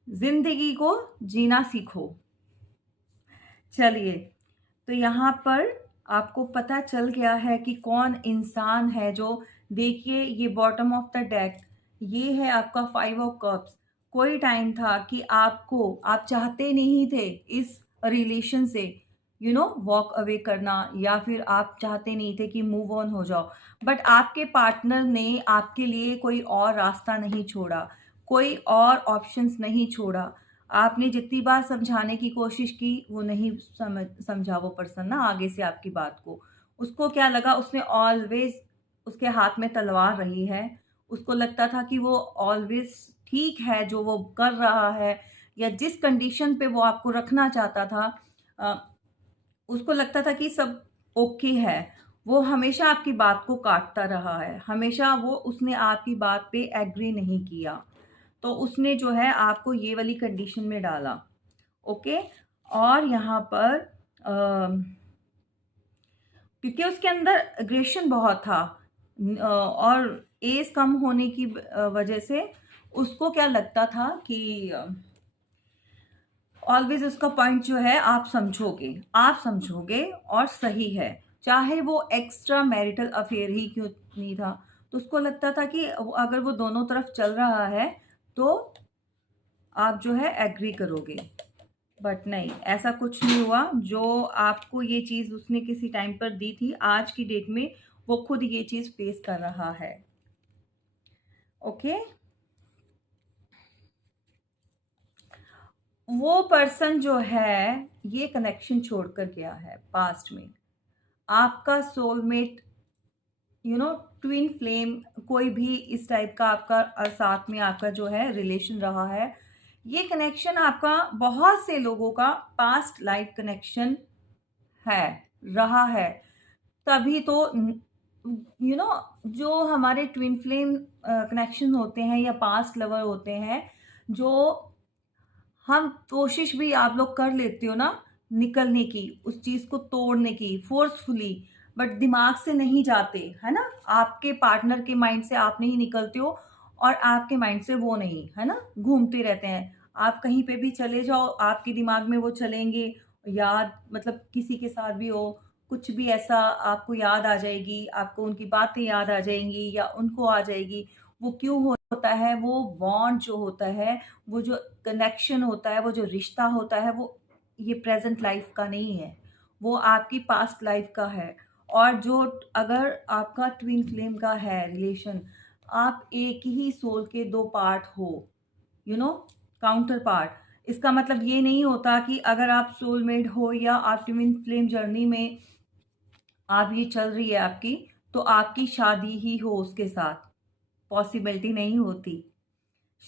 ज़िंदगी को जीना सीखो। चलिए, तो यहाँ पर आपको पता चल गया है कि कौन इंसान है जो, देखिए ये बॉटम ऑफ द डेक, ये है आपका 5 ऑफ कप्स। कोई टाइम था कि आप चाहते नहीं थे इस रिलेशन से वॉक अवे करना, या फिर आप चाहते नहीं थे कि मूव ऑन हो जाओ, बट आपके पार्टनर ने आपके लिए कोई और रास्ता नहीं छोड़ा, कोई और ऑप्शंस नहीं छोड़ा। आपने जितनी बार समझाने की कोशिश की, वो नहीं समझा वो पर्सन ना आगे से आपकी बात को। उसको क्या लगा, उसने ऑलवेज़, उसके हाथ में तलवार रही है। उसको लगता था कि वो ऑलवेज़ ठीक है जो वो कर रहा है, या जिस कंडीशन पे वो आपको रखना चाहता था, अ, उसको लगता था कि सब ओके है। वो हमेशा आपकी बात को काटता रहा है, हमेशा उसने आपकी बात पे एग्री नहीं किया। तो उसने जो है आपको ये वाली कंडीशन में डाला। ओके। और यहाँ पर क्योंकि उसके अंदर एग्रेशन बहुत था, और एज कम होने की वजह से उसको क्या लगता था कि ऑलवेज उसका पॉइंट जो है आप समझोगे और सही है, चाहे वो एक्स्ट्रा मैरिटल अफेयर ही क्यों नहीं था। तो उसको लगता था कि अगर वो दोनों तरफ चल रहा है तो आप जो है एग्री करोगे, बट नहीं, ऐसा कुछ नहीं हुआ। जो आपको ये चीज़ उसने किसी टाइम पर दी थी, आज की डेट में वो खुद ये चीज़ फेस कर रहा है। ओके। वो पर्सन जो है ये कनेक्शन छोड़कर गया है पास्ट में। आपका सोलमेट, ट्विन फ्लेम, कोई भी इस टाइप का आपका साथ में आपका जो है रिलेशन रहा है, ये कनेक्शन आपका बहुत से लोगों का पास्ट लाइफ कनेक्शन है, रहा है। तभी तो जो हमारे ट्विन फ्लेम कनेक्शन होते हैं या पास्ट लवर होते हैं, जो हम कोशिश भी आप लोग कर लेते हो ना निकलने की, उस चीज़ को तोड़ने की फ़ोर्सफुली, बट दिमाग से नहीं जाते, है ना? आपके पार्टनर के माइंड से आप नहीं निकलते हो और आपके माइंड से वो नहीं, है ना? घूमते रहते हैं। आप कहीं पे भी चले जाओ, आपके दिमाग में वो चलेंगे, याद मतलब किसी के साथ भी हो, कुछ भी ऐसा आपको याद आ जाएगी, आपको उनकी बातें याद आ जाएँगी या उनको आ जाएगी, वो क्यों हो होता है, वो बॉन्ड जो होता है, वो जो कनेक्शन होता है, वो जो रिश्ता होता है, वो ये प्रेज़ेंट लाइफ़ का नहीं है, वो आपकी पास्ट लाइफ़ का है। और जो अगर आपका ट्विन फ्लेम का है रिलेशन, आप एक ही सोल के 2 पार्ट हो, यू नो काउंटर पार्ट। इसका मतलब ये नहीं होता कि अगर आप सोलमेट हो या आप ट्विन फ्लेम जर्नी में आप ये चल रही है आपकी, तो आपकी शादी ही हो उसके साथ, पॉसिबिलिटी नहीं होती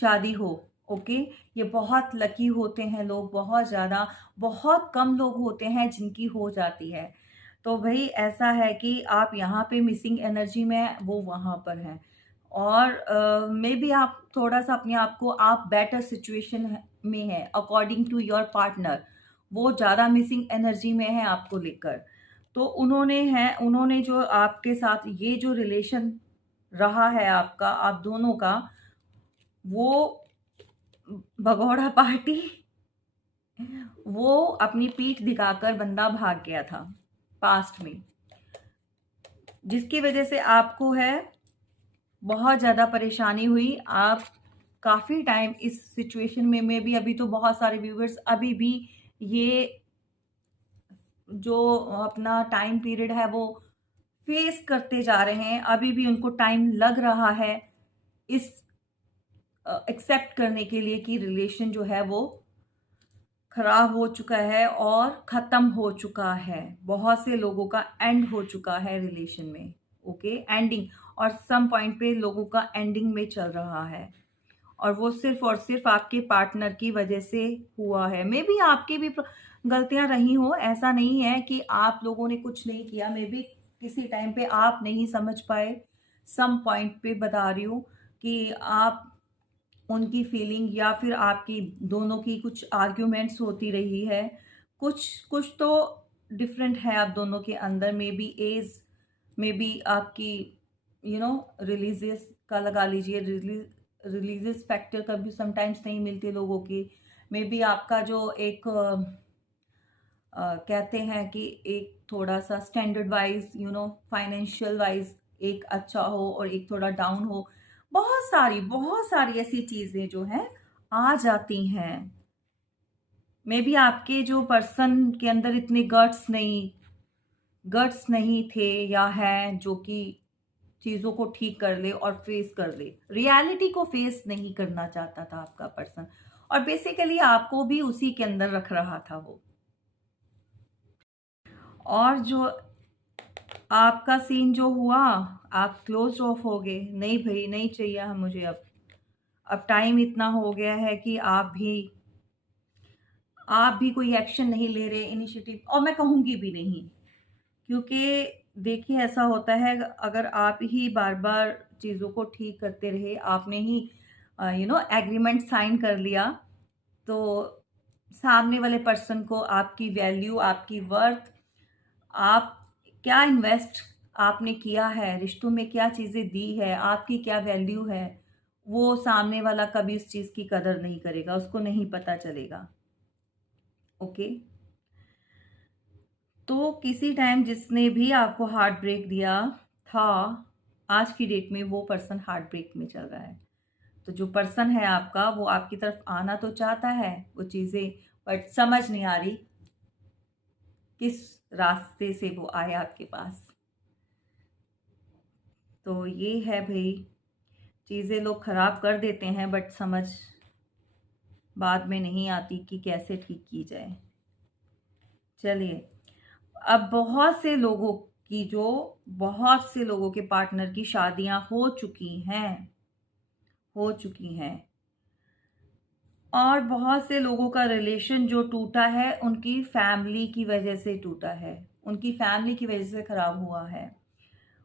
शादी हो। ओके, ये बहुत लकी होते हैं लोग, बहुत ज़्यादा, बहुत कम लोग होते हैं जिनकी हो जाती है। तो भई ऐसा है कि आप यहाँ पे मिसिंग एनर्जी में हैं, वो वहाँ पर हैं। और मेबी आप थोड़ा-सा अपने आप को आप बेटर सिचुएशन में हैं अकॉर्डिंग टू योर पार्टनर। वो ज़्यादा मिसिंग एनर्जी में है आपको लेकर। तो उन्होंने जो आपके साथ ये जो रिलेशन रहा है आपका, आप दोनों का, वो भगोड़ा पार्टी, वो अपनी पीठ दिखाकर बंदा भाग गया था पास्ट में, जिसकी वजह से आपको है बहुत ज़्यादा परेशानी हुई। आप काफ़ी टाइम इस सिचुएशन में भी, अभी तो बहुत सारे व्यूअर्स अभी भी ये जो अपना टाइम पीरियड है वो फेस करते जा रहे हैं। अभी भी उनको टाइम लग रहा है इस एक्सेप्ट करने के लिए कि रिलेशन जो है वो खराब हो चुका है और ख़त्म हो चुका है। बहुत से लोगों का एंड हो चुका है रिलेशन में, ओके? एंडिंग, और सम पॉइंट पे लोगों का एंडिंग में चल रहा है, और वो सिर्फ़ और सिर्फ़ आपके पार्टनर की वजह से हुआ है। मेबी आपकी भी गलतियाँ रही हों, ऐसा नहीं है कि आप लोगों ने कुछ नहीं किया। मेबी किसी टाइम पे आप नहीं समझ पाए, सम पॉइंट पे बता रही हूँ कि आप उनकी फीलिंग या फिर आपकी दोनों की कुछ आर्ग्यूमेंट्स होती रही है। कुछ कुछ तो डिफरेंट है आप दोनों के अंदर, maybe age, maybe आपकी रिलीजियस का लगा लीजिए, रिलीजियस फैक्टर कभी समटाइम्स नहीं मिलते लोगों की। मे बी आपका जो एक कहते हैं कि एक थोड़ा-सा स्टैंडर्ड वाइज़, फाइनेंशियल वाइज़ एक अच्छा हो और एक थोड़ा डाउन हो। बहुत सारी ऐसी चीज़ें जो हैं आ जाती हैं। मेबी आपके जो पर्सन के अंदर इतने गट्स नहीं थे या हैं जो कि चीज़ों को ठीक कर ले और फेस कर ले। रियलिटी को फेस नहीं करना चाहता था आपका पर्सन, और बेसिकली आपको भी उसी के अंदर रख रहा था वो। और जो आपका सीन जो हुआ, आप क्लोज़ ऑफ हो गए, नहीं भई नहीं चाहिए मुझे अब। अब टाइम इतना हो गया है कि आप भी कोई एक्शन नहीं ले रहे, इनिशिएटिव, और मैं कहूँगी भी नहीं। क्योंकि देखिए ऐसा होता है, अगर आप ही बार-बार चीज़ों को ठीक करते रहे, आपने ही एग्रीमेंट साइन कर लिया, तो सामने वाले पर्सन को आपकी वैल्यू, आपकी वर्थ, आप क्या इन्वेस्ट आपने किया है, रिश्तों में क्या चीज़ें दी है, आपकी क्या वैल्यू है, वो सामने वाला कभी उस चीज़ की कदर नहीं करेगा, उसको नहीं पता चलेगा। ओके? तो किसी टाइम जिसने भी आपको हार्ट ब्रेक दिया था, आज की डेट में वो पर्सन हार्ट ब्रेक में चल रहा है। तो जो पर्सन है आपका, वो आपकी तरफ आना तो चाहता है वो चीज़ें, बट समझ नहीं आ रही किस रास्ते से वो आए आपके पास। तो ये है भई, चीज़ें लोग ख़राब कर देते हैं बट समझ बाद में नहीं आती कि कैसे ठीक की जाए। चलिए, अब बहुत से लोगों के पार्टनर की शादियां हो चुकी हैं, और बहुत से लोगों का रिलेशन जो टूटा है उनकी फैमिली की वजह से टूटा है, उनकी फैमिली की वजह से खराब हुआ है।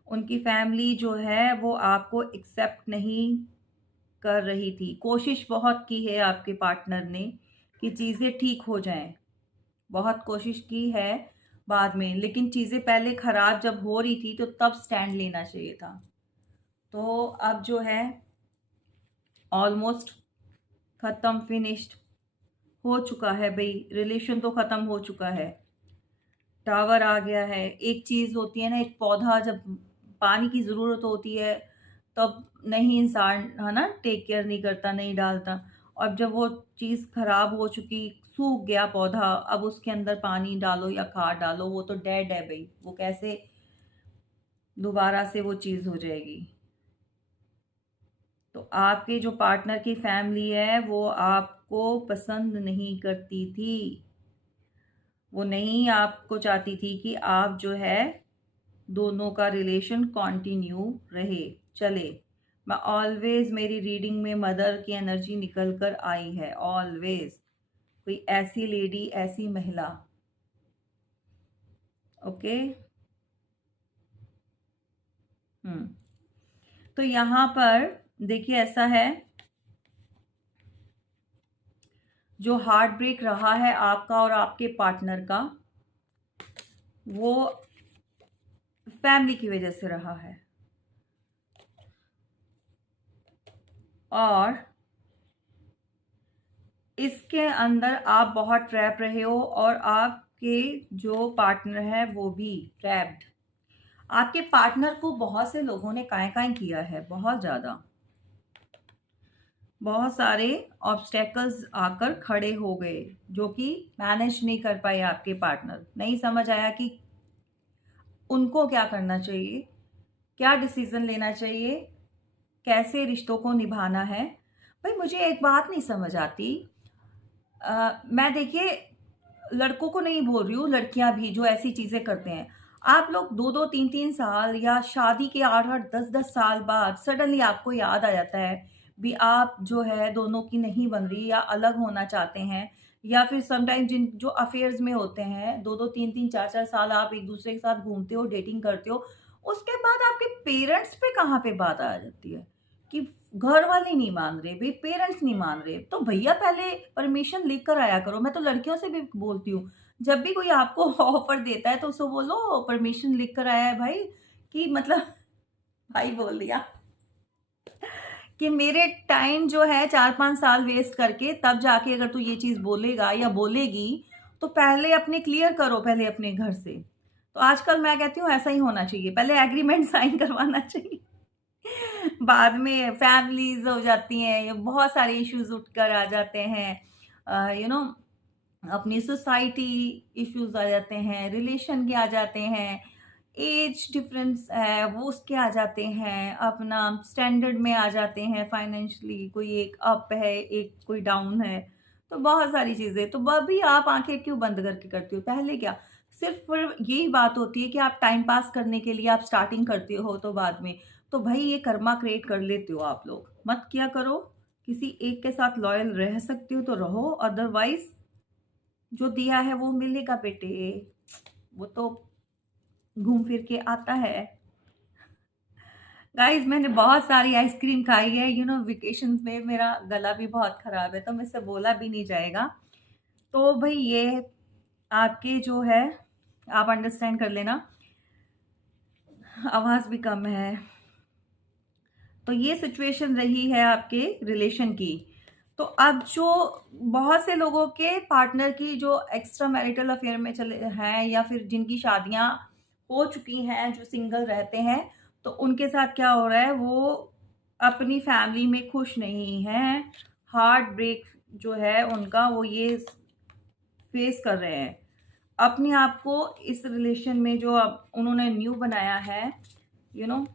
उनकी फैमिली जो है वो आपको एक्सेप्ट नहीं कर रही थी। कोशिश बहुत की है आपके पार्टनर ने कि चीज़ें ठीक हो जाएं, बहुत कोशिश की है बाद में, लेकिन चीज़ें पहले खराब जब हो रही थी तो तब स्टैंड लेना चाहिए था। तो अब जो है ऑलमोस्ट ख़त्म, फिनिश्ड हो चुका है भई, रिलेशन तो ख़त्म हो चुका है। टावर आ गया है। एक चीज़ होती है ना, एक पौधा जब पानी की ज़रूरत होती है तब नहीं इंसान है ना टेक केयर नहीं करता, नहीं डालता। और जब वो चीज़ खराब हो चुकी, सूख गया पौधा, अब उसके अंदर पानी डालो या खाद डालो, वो तो डेड है भाई, वो कैसे दोबारा से वो चीज़ हो जाएगी। तो आपके जो पार्टनर की फैमिली है वो आपको पसंद नहीं करती थी, वो नहीं आपको चाहती थी कि आप जो है दोनों का रिलेशन कंटिन्यू रहे, चले। मैं ऑलवेज, मेरी रीडिंग में मदर की एनर्जी निकल कर आई है ऑलवेज, कोई ऐसी लेडी, ऐसी महिला। ओके। हम्म। तो यहाँ पर देखिए ऐसा है, जो हार्ट ब्रेक रहा है आपका और आपके पार्टनर का, वो फैमिली की वजह से रहा है। और इसके अंदर आप बहुत ट्रैप रहे हो और आपके जो पार्टनर है वो भी ट्रैप्ड। आपके पार्टनर को बहुत से लोगों ने काहे किया है, बहुत ज़्यादा, बहुत सारे ऑब्स्टेकल्स आकर खड़े हो गए, जो कि मैनेज नहीं कर पाए आपके पार्टनर। नहीं समझ आया कि उनको क्या करना चाहिए, क्या डिसीजन लेना चाहिए, कैसे रिश्तों को निभाना है। भाई मुझे एक बात नहीं समझ आती, मैं देखिए लड़कों को नहीं बोल रही हूँ, लड़कियां भी जो ऐसी चीजें करते हैं, आप लोग 2-2 3-3 साल या शादी के 8-8 10-10 साल बाद सडनली आपको याद आ जाता है भी आप जो है दोनों की नहीं बन रही या अलग होना चाहते हैं। या फिर समटाइम जिन जो अफेयर्स में होते हैं, 2-2 3-3 4-4 साल आप एक दूसरे के साथ घूमते हो, डेटिंग करते हो, उसके बाद आपके पेरेंट्स पे कहाँ पे बात आ जाती है कि घर वाले नहीं मान रहे भाई, पेरेंट्स नहीं मान रहे, तो भैया पहले परमिशन लेकर आया करो। मैं तो लड़कियों से भी बोलती हूँ, जब भी कोई आपको ऑफर देता है तो उसको बोलो परमिशन लिख कर आया है भाई, कि मतलब भाई बोल दिया कि मेरे टाइम जो है 4-5 साल वेस्ट करके तब जाके अगर तू ये चीज बोलेगा या बोलेगी, तो पहले अपने क्लियर करो, पहले अपने घर से। तो आजकल मैं कहती हूँ ऐसा ही होना चाहिए, पहले एग्रीमेंट साइन करवाना चाहिए, बाद में फैमिलीज हो जाती हैं, या बहुत सारे इश्यूज उठकर आ जाते हैं, अपनी सोसाइटी इश्यूज आ जाते हैं, रिलेशन के आ जाते हैं, एज डिफरेंस है वो उसके आ जाते हैं, अपना स्टैंडर्ड में आ जाते हैं, फाइनेंशियली कोई एक अप है, एक कोई डाउन है, तो बहुत सारी चीज़ें। तो वह भी आप आंखें क्यों बंद करके करती हो? पहले क्या सिर्फ फिर यही बात होती है कि आप टाइम पास करने के लिए आप स्टार्टिंग करते हो, तो बाद में तो भाई ये कर्मा क्रिएट कर लेते हो आप लोग, मत किया करो। किसी एक के साथ लॉयल रह सकते हो तो रहो, अदरवाइज जो दिया है वो मिलेगा बेटे, वो तो घूम फिर के आता है। गाइस मैंने बहुत सारी आइसक्रीम खाई है, वेकेशंस में मेरा गला भी बहुत खराब है तो मुझसे बोला भी नहीं जाएगा। तो भाई ये आपके जो है, आप अंडरस्टैंड कर लेना, आवाज़ भी कम है। तो ये सिचुएशन रही है आपके रिलेशन की। तो अब जो बहुत से लोगों के पार्टनर की जो एक्स्ट्रा मैरिटल अफेयर में चले हैं या फिर जिनकी शादियां हो चुकी हैं, जो सिंगल रहते हैं, तो उनके साथ क्या हो रहा है, वो अपनी फैमिली में खुश नहीं हैं। हार्ट ब्रेक जो है उनका, वो ये फेस कर रहे हैं अपने आप को इस रिलेशन में जो अब उन्होंने न्यू बनाया है। यू you नो know,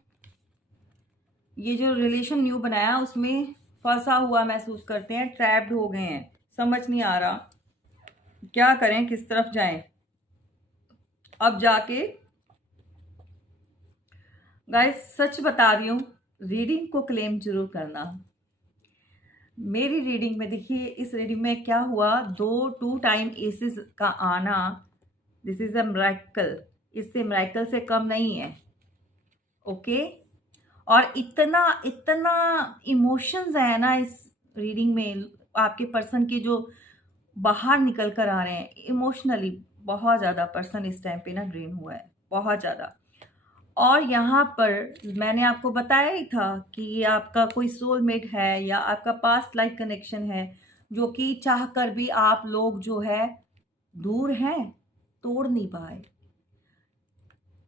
ये जो रिलेशन न्यू बनाया उसमें फंसा हुआ महसूस करते हैं, ट्रैप्ड हो गए हैं, समझ नहीं आ रहा क्या करें, किस तरफ जाएं। अब जाके गाइस सच बता रही हूँ, रीडिंग को क्लेम जरूर करना। मेरी रीडिंग में देखिए, इस रीडिंग में क्या हुआ, 2 टाइम एसेस का आना, दिस इज अ मिरेकल, इससे मिरेकल से कम नहीं है। ओके। और इतना इतना इमोशंस है ना इस रीडिंग में, आपके पर्सन के जो बाहर निकल कर आ रहे हैं इमोशनली, बहुत ज़्यादा पर्सन इस टाइम पे ना ड्रेन हुआ है, बहुत ज़्यादा। और यहाँ पर मैंने आपको बताया ही था कि ये आपका कोई सोलमेट है या आपका पास्ट लाइफ कनेक्शन है, जो कि चाह कर भी आप लोग जो है दूर हैं, तोड़ नहीं पाए।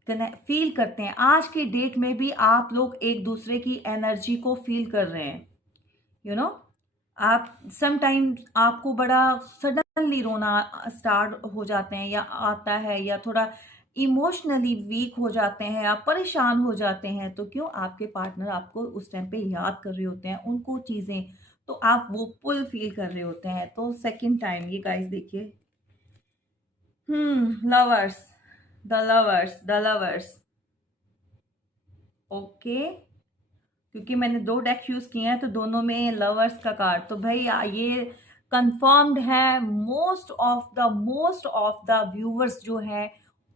फील करते हैं। आज के डेट में भी आप लोग एक दूसरे की एनर्जी को फील कर रहे हैं। यू नो, आप समटाइम आपको बड़ा सडनली रोना स्टार्ट हो जाते हैं या आता है, या थोड़ा इमोशनली वीक हो जाते हैं, आप परेशान हो जाते हैं, तो क्यों? आपके पार्टनर आपको उस टाइम पे याद कर रहे होते हैं उनको चीज़ें, तो आप वो पुल फील कर रहे होते हैं। तो सेकंड टाइम ये गाइस देखिए, लवर्स, द लवर्स, ओके, क्योंकि मैंने 2 डेक यूज़ किए हैं तो दोनों में लवर्स का कार्ड, तो भाई ये कंफर्म्ड है। मोस्ट ऑफ द व्यूअर्स जो है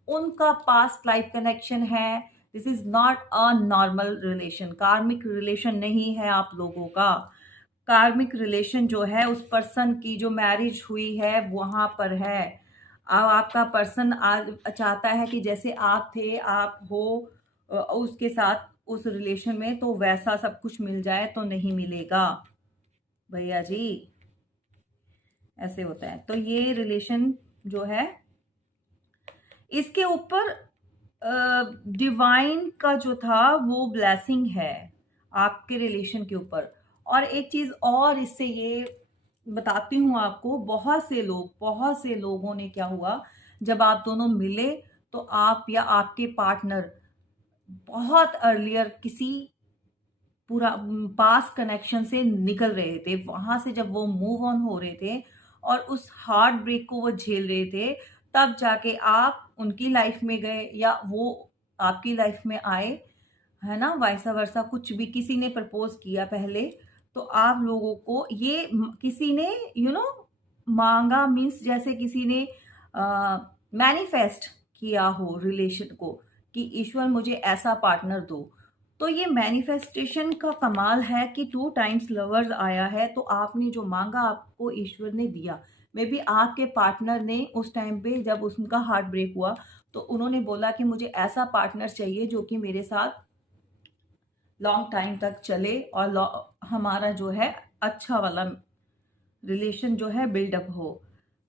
उनका पास्ट लाइफ कनेक्शन है। This is not a normal relation, कार्मिक रिलेशन नहीं है आप लोगों का। कार्मिक रिलेशन जो है उस पर्सन की जो मैरिज हुई है वहां पर है। अब आपका पर्सन चाहता है कि जैसे आप थे आप हो उसके साथ उस रिलेशन में, तो वैसा सब कुछ मिल जाए, तो नहीं मिलेगा भैया जी, ऐसे होता है। तो ये रिलेशन जो है इसके ऊपर डिवाइन का जो था वो ब्लेसिंग है आपके रिलेशन के ऊपर। और एक चीज और इससे ये बताती हूँ आपको, बहुत से लोगों ने क्या हुआ, जब आप दोनों मिले तो आप या आपके पार्टनर बहुत अर्लियर किसी पूरा पास कनेक्शन से निकल रहे थे, वहां से जब वो मूव ऑन हो रहे थे और उस हार्ट ब्रेक को वो झेल रहे थे, तब जाके आप उनकी लाइफ में गए या वो आपकी लाइफ में आए, है ना? वाइसा वर्सा कुछ भी, किसी ने प्रपोज किया पहले, तो आप लोगों को ये किसी ने मांगा, मीन्स जैसे किसी ने मैनिफेस्ट किया हो रिलेशन को कि ईश्वर मुझे ऐसा पार्टनर दो। तो ये मैनिफेस्टेशन का कमाल है कि 2 टाइम्स लवर्स आया है, तो आपने जो मांगा आपको ईश्वर ने दिया। मे बी आपके पार्टनर ने उस टाइम पे जब उनका हार्ट ब्रेक हुआ तो उन्होंने बोला कि मुझे ऐसा पार्टनर चाहिए जो कि मेरे साथ लॉन्ग टाइम तक चले और हमारा जो है अच्छा वाला रिलेशन जो है बिल्डअप हो।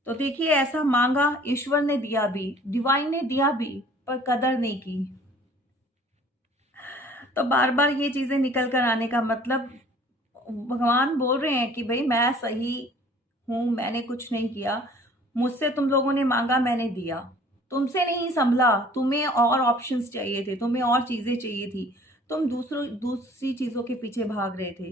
तो देखिए, ऐसा मांगा, ईश्वर ने दिया भी, डिवाइन ने दिया भी, पर कदर नहीं की। तो बार बार ये चीजें निकल कर आने का मतलब, भगवान बोल रहे हैं कि भाई मैं सही हूं, मैंने कुछ नहीं किया, मुझसे तुम लोगों ने मांगा, मैंने दिया, तुमसे नहीं संभला, तुम्हें और ऑप्शंस चाहिए थे, तुम्हें और चीजें चाहिए थी, तुम दूसरी चीजों के पीछे भाग रहे थे।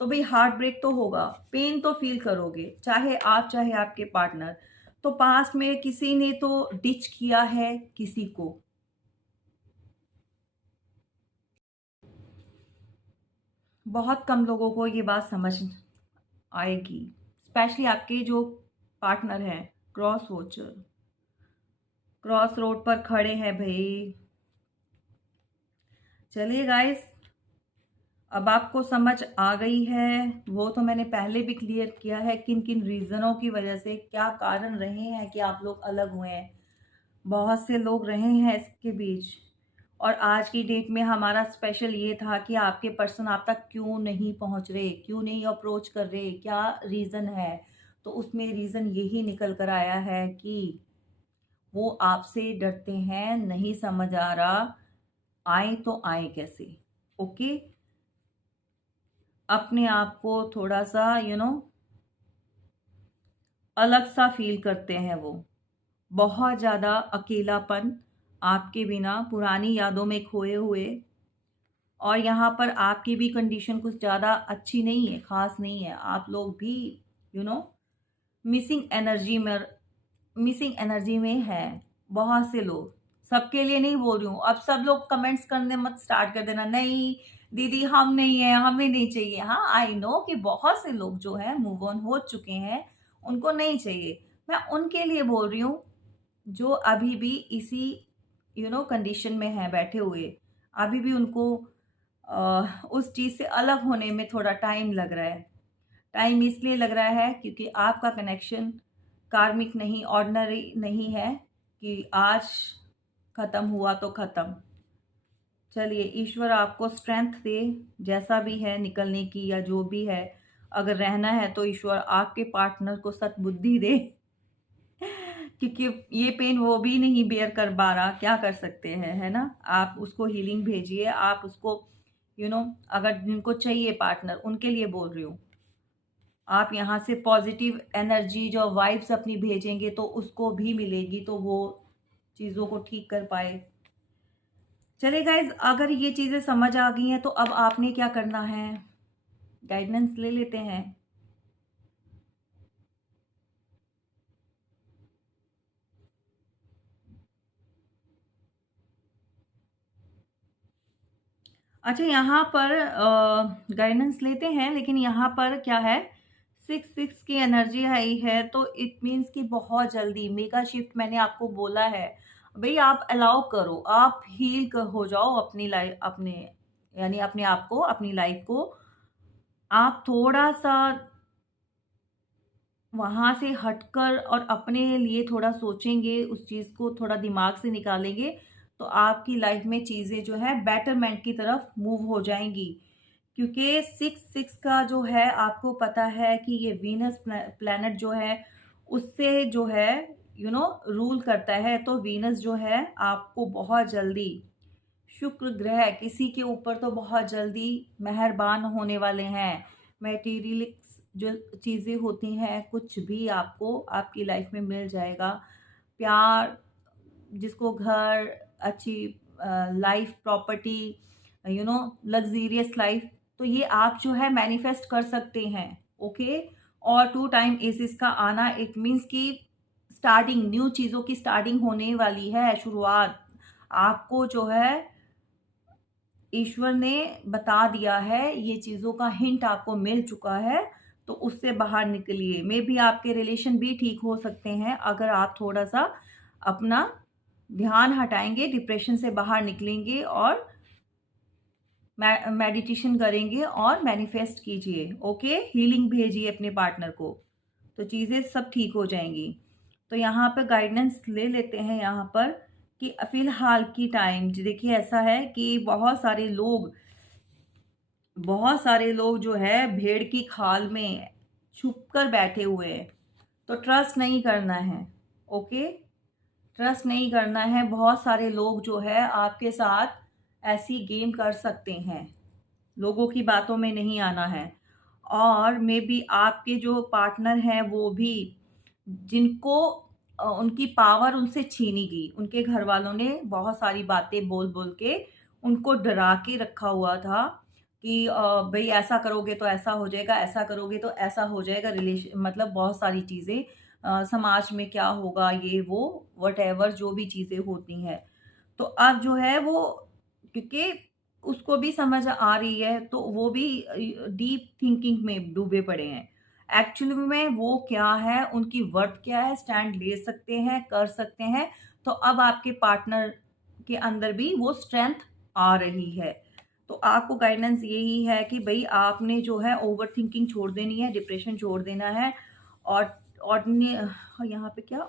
तो भाई हार्ट ब्रेक तो होगा, पेन तो फील करोगे, चाहे आप चाहे आपके पार्टनर। तो पास्ट में किसी ने तो डिच किया है किसी को। बहुत कम लोगों को ये बात समझ आएगी, स्पेशली आपके जो पार्टनर हैं क्रॉस वॉचर, क्रॉस रोड पर खड़े हैं भाई। चलिए गाइस, अब आपको समझ आ गई है, वो तो मैंने पहले भी क्लियर किया है किन किन रीजनों की वजह से, क्या कारण रहे हैं कि आप लोग अलग हुए हैं। बहुत से लोग रहे हैं इसके बीच, और आज की डेट में हमारा स्पेशल ये था कि आपके पर्सन आप तक क्यों नहीं पहुंच रहे, क्यों नहीं अप्रोच कर रहे, क्या रीज़न है। तो उसमें रीज़न यही निकल कर आया है कि वो आपसे डरते हैं, नहीं समझ आ रहा आए तो आए कैसे। ओके, अपने आप को थोड़ा सा अलग सा फील करते हैं वो, बहुत ज़्यादा अकेलापन, आपके बिना पुरानी यादों में खोए हुए। और यहाँ पर आपकी भी कंडीशन कुछ ज़्यादा अच्छी नहीं है, ख़ास नहीं है। आप लोग भी यू नो मिसिंग एनर्जी में मिसिंग एनर्जी में है बहुत से लोग। सबके लिए नहीं बोल रही हूँ। अब सब लोग कमेंट्स करने मत स्टार्ट कर देना, नहीं दीदी हम नहीं है, हमें नहीं चाहिए। हाँ, आई नो कि बहुत से लोग जो है मूव ऑन हो चुके हैं, उनको नहीं चाहिए। मैं उनके लिए बोल रही हूँ जो अभी भी इसी कंडीशन में है बैठे हुए। अभी भी उनको उस चीज़ से अलग होने में थोड़ा टाइम लग रहा है। टाइम इसलिए लग रहा है क्योंकि आपका कनेक्शन कार्मिक नहीं, ऑर्डिनरी नहीं है कि आज ख़त्म हुआ तो ख़त्म। चलिए, ईश्वर आपको स्ट्रेंथ दे, जैसा भी है निकलने की या जो भी है। अगर रहना है तो ईश्वर आपके पार्टनर को सद्बुद्धि दे क्योंकि ये पेन वो भी नहीं बेयर कर पा रहा, क्या कर सकते हैं, है ना? आप उसको हीलिंग भेजिए, आप उसको अगर जिनको चाहिए पार्टनर उनके लिए बोल रही हूँ। आप यहाँ से पॉजिटिव एनर्जी जो वाइब्स अपनी भेजेंगे तो उसको भी मिलेगी, तो वो चीज़ों को ठीक कर पाए। चलिए गाइज, अगर ये चीज़ें समझ आ गई हैं तो अब आपने क्या करना है, गाइडेंस ले लेते हैं। अच्छा, यहाँ पर गाइडेंस लेते हैं, लेकिन यहाँ पर क्या है, 6 की एनर्जी आई है, तो इट मीन्स कि बहुत जल्दी मेगा शिफ्ट मैंने आपको बोला है। भई आप अलाउ करो, आप हो जाओ अपनी लाइफ, अपने यानी अपने आप को, अपनी लाइफ को। आप थोड़ा-सा वहाँ से हटकर और अपने लिए थोड़ा सोचेंगे, उस चीज़ को थोड़ा दिमाग से निकालेंगे, तो आपकी लाइफ में चीज़ें जो है बेटरमेंट की तरफ मूव हो जाएँगी। क्योंकि 6 का जो है आपको पता है कि ये वीनस प्लैनेट जो है उससे जो है रूल करता है, तो वीनस जो है आपको बहुत जल्दी, शुक्र ग्रह किसी के ऊपर तो बहुत जल्दी मेहरबान होने वाले हैं। मटेरियलिक्स जो चीज़ें होती हैं, कुछ भी आपको आपकी लाइफ में मिल जाएगा। प्यार, जिसको घर, अच्छी लाइफ, प्रॉपर्टी, लग्ज़रियस लाइफ, तो ये आप जो है मैनिफेस्ट कर सकते हैं। ओके। और 2 टाइम एसिस का आना, इट मीन्स कि स्टार्टिंग, न्यू चीज़ों की स्टार्टिंग होने वाली है, शुरुआत। आपको जो है ईश्वर ने बता दिया है, ये चीज़ों का हिंट आपको मिल चुका है, तो उससे बाहर निकलिए। मे बी आपके रिलेशन भी ठीक हो सकते हैं अगर आप थोड़ा-सा अपना ध्यान हटाएँगे, डिप्रेशन से बाहर निकलेंगे और मेडिटेशन करेंगे और मैनिफेस्ट कीजिए। ओके? हीलिंग भेजिए अपने पार्टनर को, तो चीज़ें सब ठीक हो जाएँगी। तो यहाँ पे गाइडेंस ले लेते हैं यहाँ पर कि फ़िलहाल की टाइम देखिए ऐसा है कि बहुत सारे लोग जो है भेड़ की खाल में छुप कर बैठे हुए हैं। तो ट्रस्ट नहीं करना है। ओके? ट्रस्ट नहीं करना है। बहुत सारे लोग जो है आपके साथ ऐसी गेम कर सकते हैं। लोगों की बातों में नहीं आना है। और मे बी आपके जो पार्टनर हैं वो भी, जिनको उनकी पावर उनसे छीनी गई। उनके घर वालों ने बहुत सारी बातें बोल-बोल के उनको डरा के रखा हुआ था कि भई ऐसा करोगे तो ऐसा हो जाएगा, ऐसा करोगे तो ऐसा हो जाएगा, मतलब बहुत सारी चीज़ें, समाज में क्या होगा, ये वो व्हाटएवर जो भी चीज़ें होती हैं। तो अब जो है वो, क्योंकि उसको भी समझ आ रही है, तो वो भी डीप थिंकिंग में डूबे पड़े हैं। एक्चुअली में वो क्या है, उनकी वर्थ क्या है, स्टैंड ले सकते हैं, कर सकते हैं। तो अब आपके पार्टनर के अंदर भी वो स्ट्रेंथ आ रही है। तो आपको गाइडेंस यही है कि भई आपने जो है ओवरथिंकिंग छोड़ देनी है, डिप्रेशन छोड़ देना है। और यहाँ पे क्या,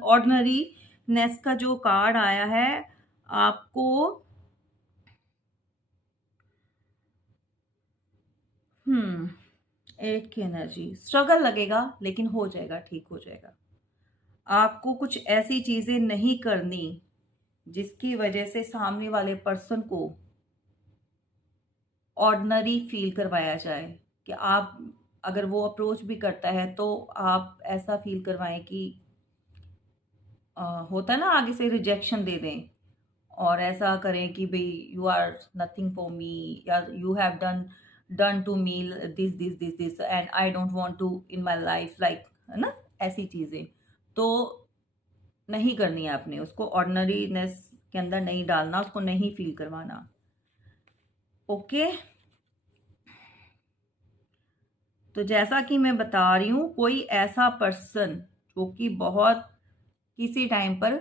ऑर्डिनरीनेस का जो कार्ड आया है आपको, हुँ, 8 की एनर्जी, स्ट्रगल लगेगा लेकिन हो जाएगा, ठीक हो जाएगा। आपको कुछ ऐसी चीज़ें नहीं करनी जिसकी वजह से सामने वाले पर्सन को ऑर्डिनरी फ़ील करवाया जाए, कि आप, अगर वो अप्रोच भी करता है तो आप ऐसा फ़ील करवाएँ कि होता है ना, आगे से रिजेक्शन दे दें और ऐसा करें कि भई you are nothing for me, या you have done done to me this and I don't want to in my life, like, है ना? ऐसी चीज़ें तो नहीं करनी है आपने, उसको ऑर्डिनरीनेस के अंदर नहीं डालना, उसको नहीं फ़ील करवाना। ओके? तो जैसा कि मैं बता रही हूँ, कोई ऐसा पर्सन जो कि बहुत किसी टाइम पर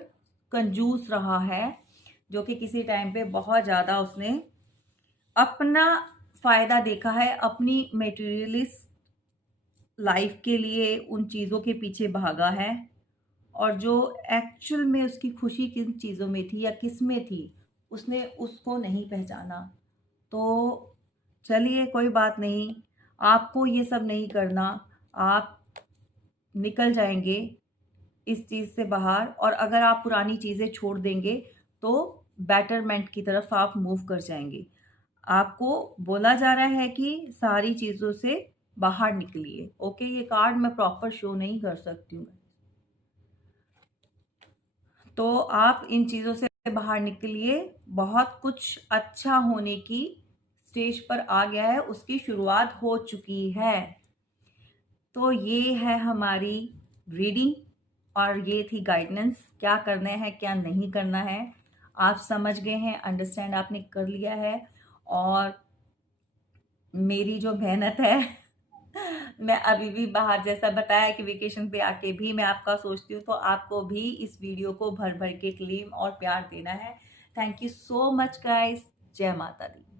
कंजूस रहा है, जो कि किसी टाइम पे बहुत ज़्यादा उसने अपना फ़ायदा देखा है, अपनी मटेरियलिस्ट लाइफ के लिए उन चीज़ों के पीछे भागा है, और जो एक्चुअल में उसकी खुशी किन चीज़ों में थी या किस में थी, उसने उसको नहीं पहचाना। तो चलिए, कोई बात नहीं, आपको ये सब नहीं करना, आप निकल जाएँगे। इस चीज़ से बाहर, और अगर आप पुरानी चीज़ें छोड़ देंगे तो बेटरमेंट की तरफ आप मूव कर जाएंगे। आपको बोला जा रहा है कि सारी चीज़ों से बाहर निकलिए। ओके, ये कार्ड मैं प्रॉपर शो नहीं कर सकती हूँ, तो आप इन चीज़ों से बाहर निकलिए। बहुत कुछ अच्छा होने की स्टेज पर आ गया है, उसकी शुरुआत हो चुकी है। तो ये है हमारी रीडिंग और ये थी गाइडेंस, क्या करना है क्या नहीं करना है। आप समझ गए हैं, अंडरस्टैंड आपने कर लिया है। और मेरी जो मेहनत है मैं अभी भी बाहर, जैसा बताया कि वेकेशन पे आके भी मैं आपका सोचती हूँ, तो आपको भी इस वीडियो को भर भर के क्लेम और प्यार देना है। Thank you so much guys. जय माता दी।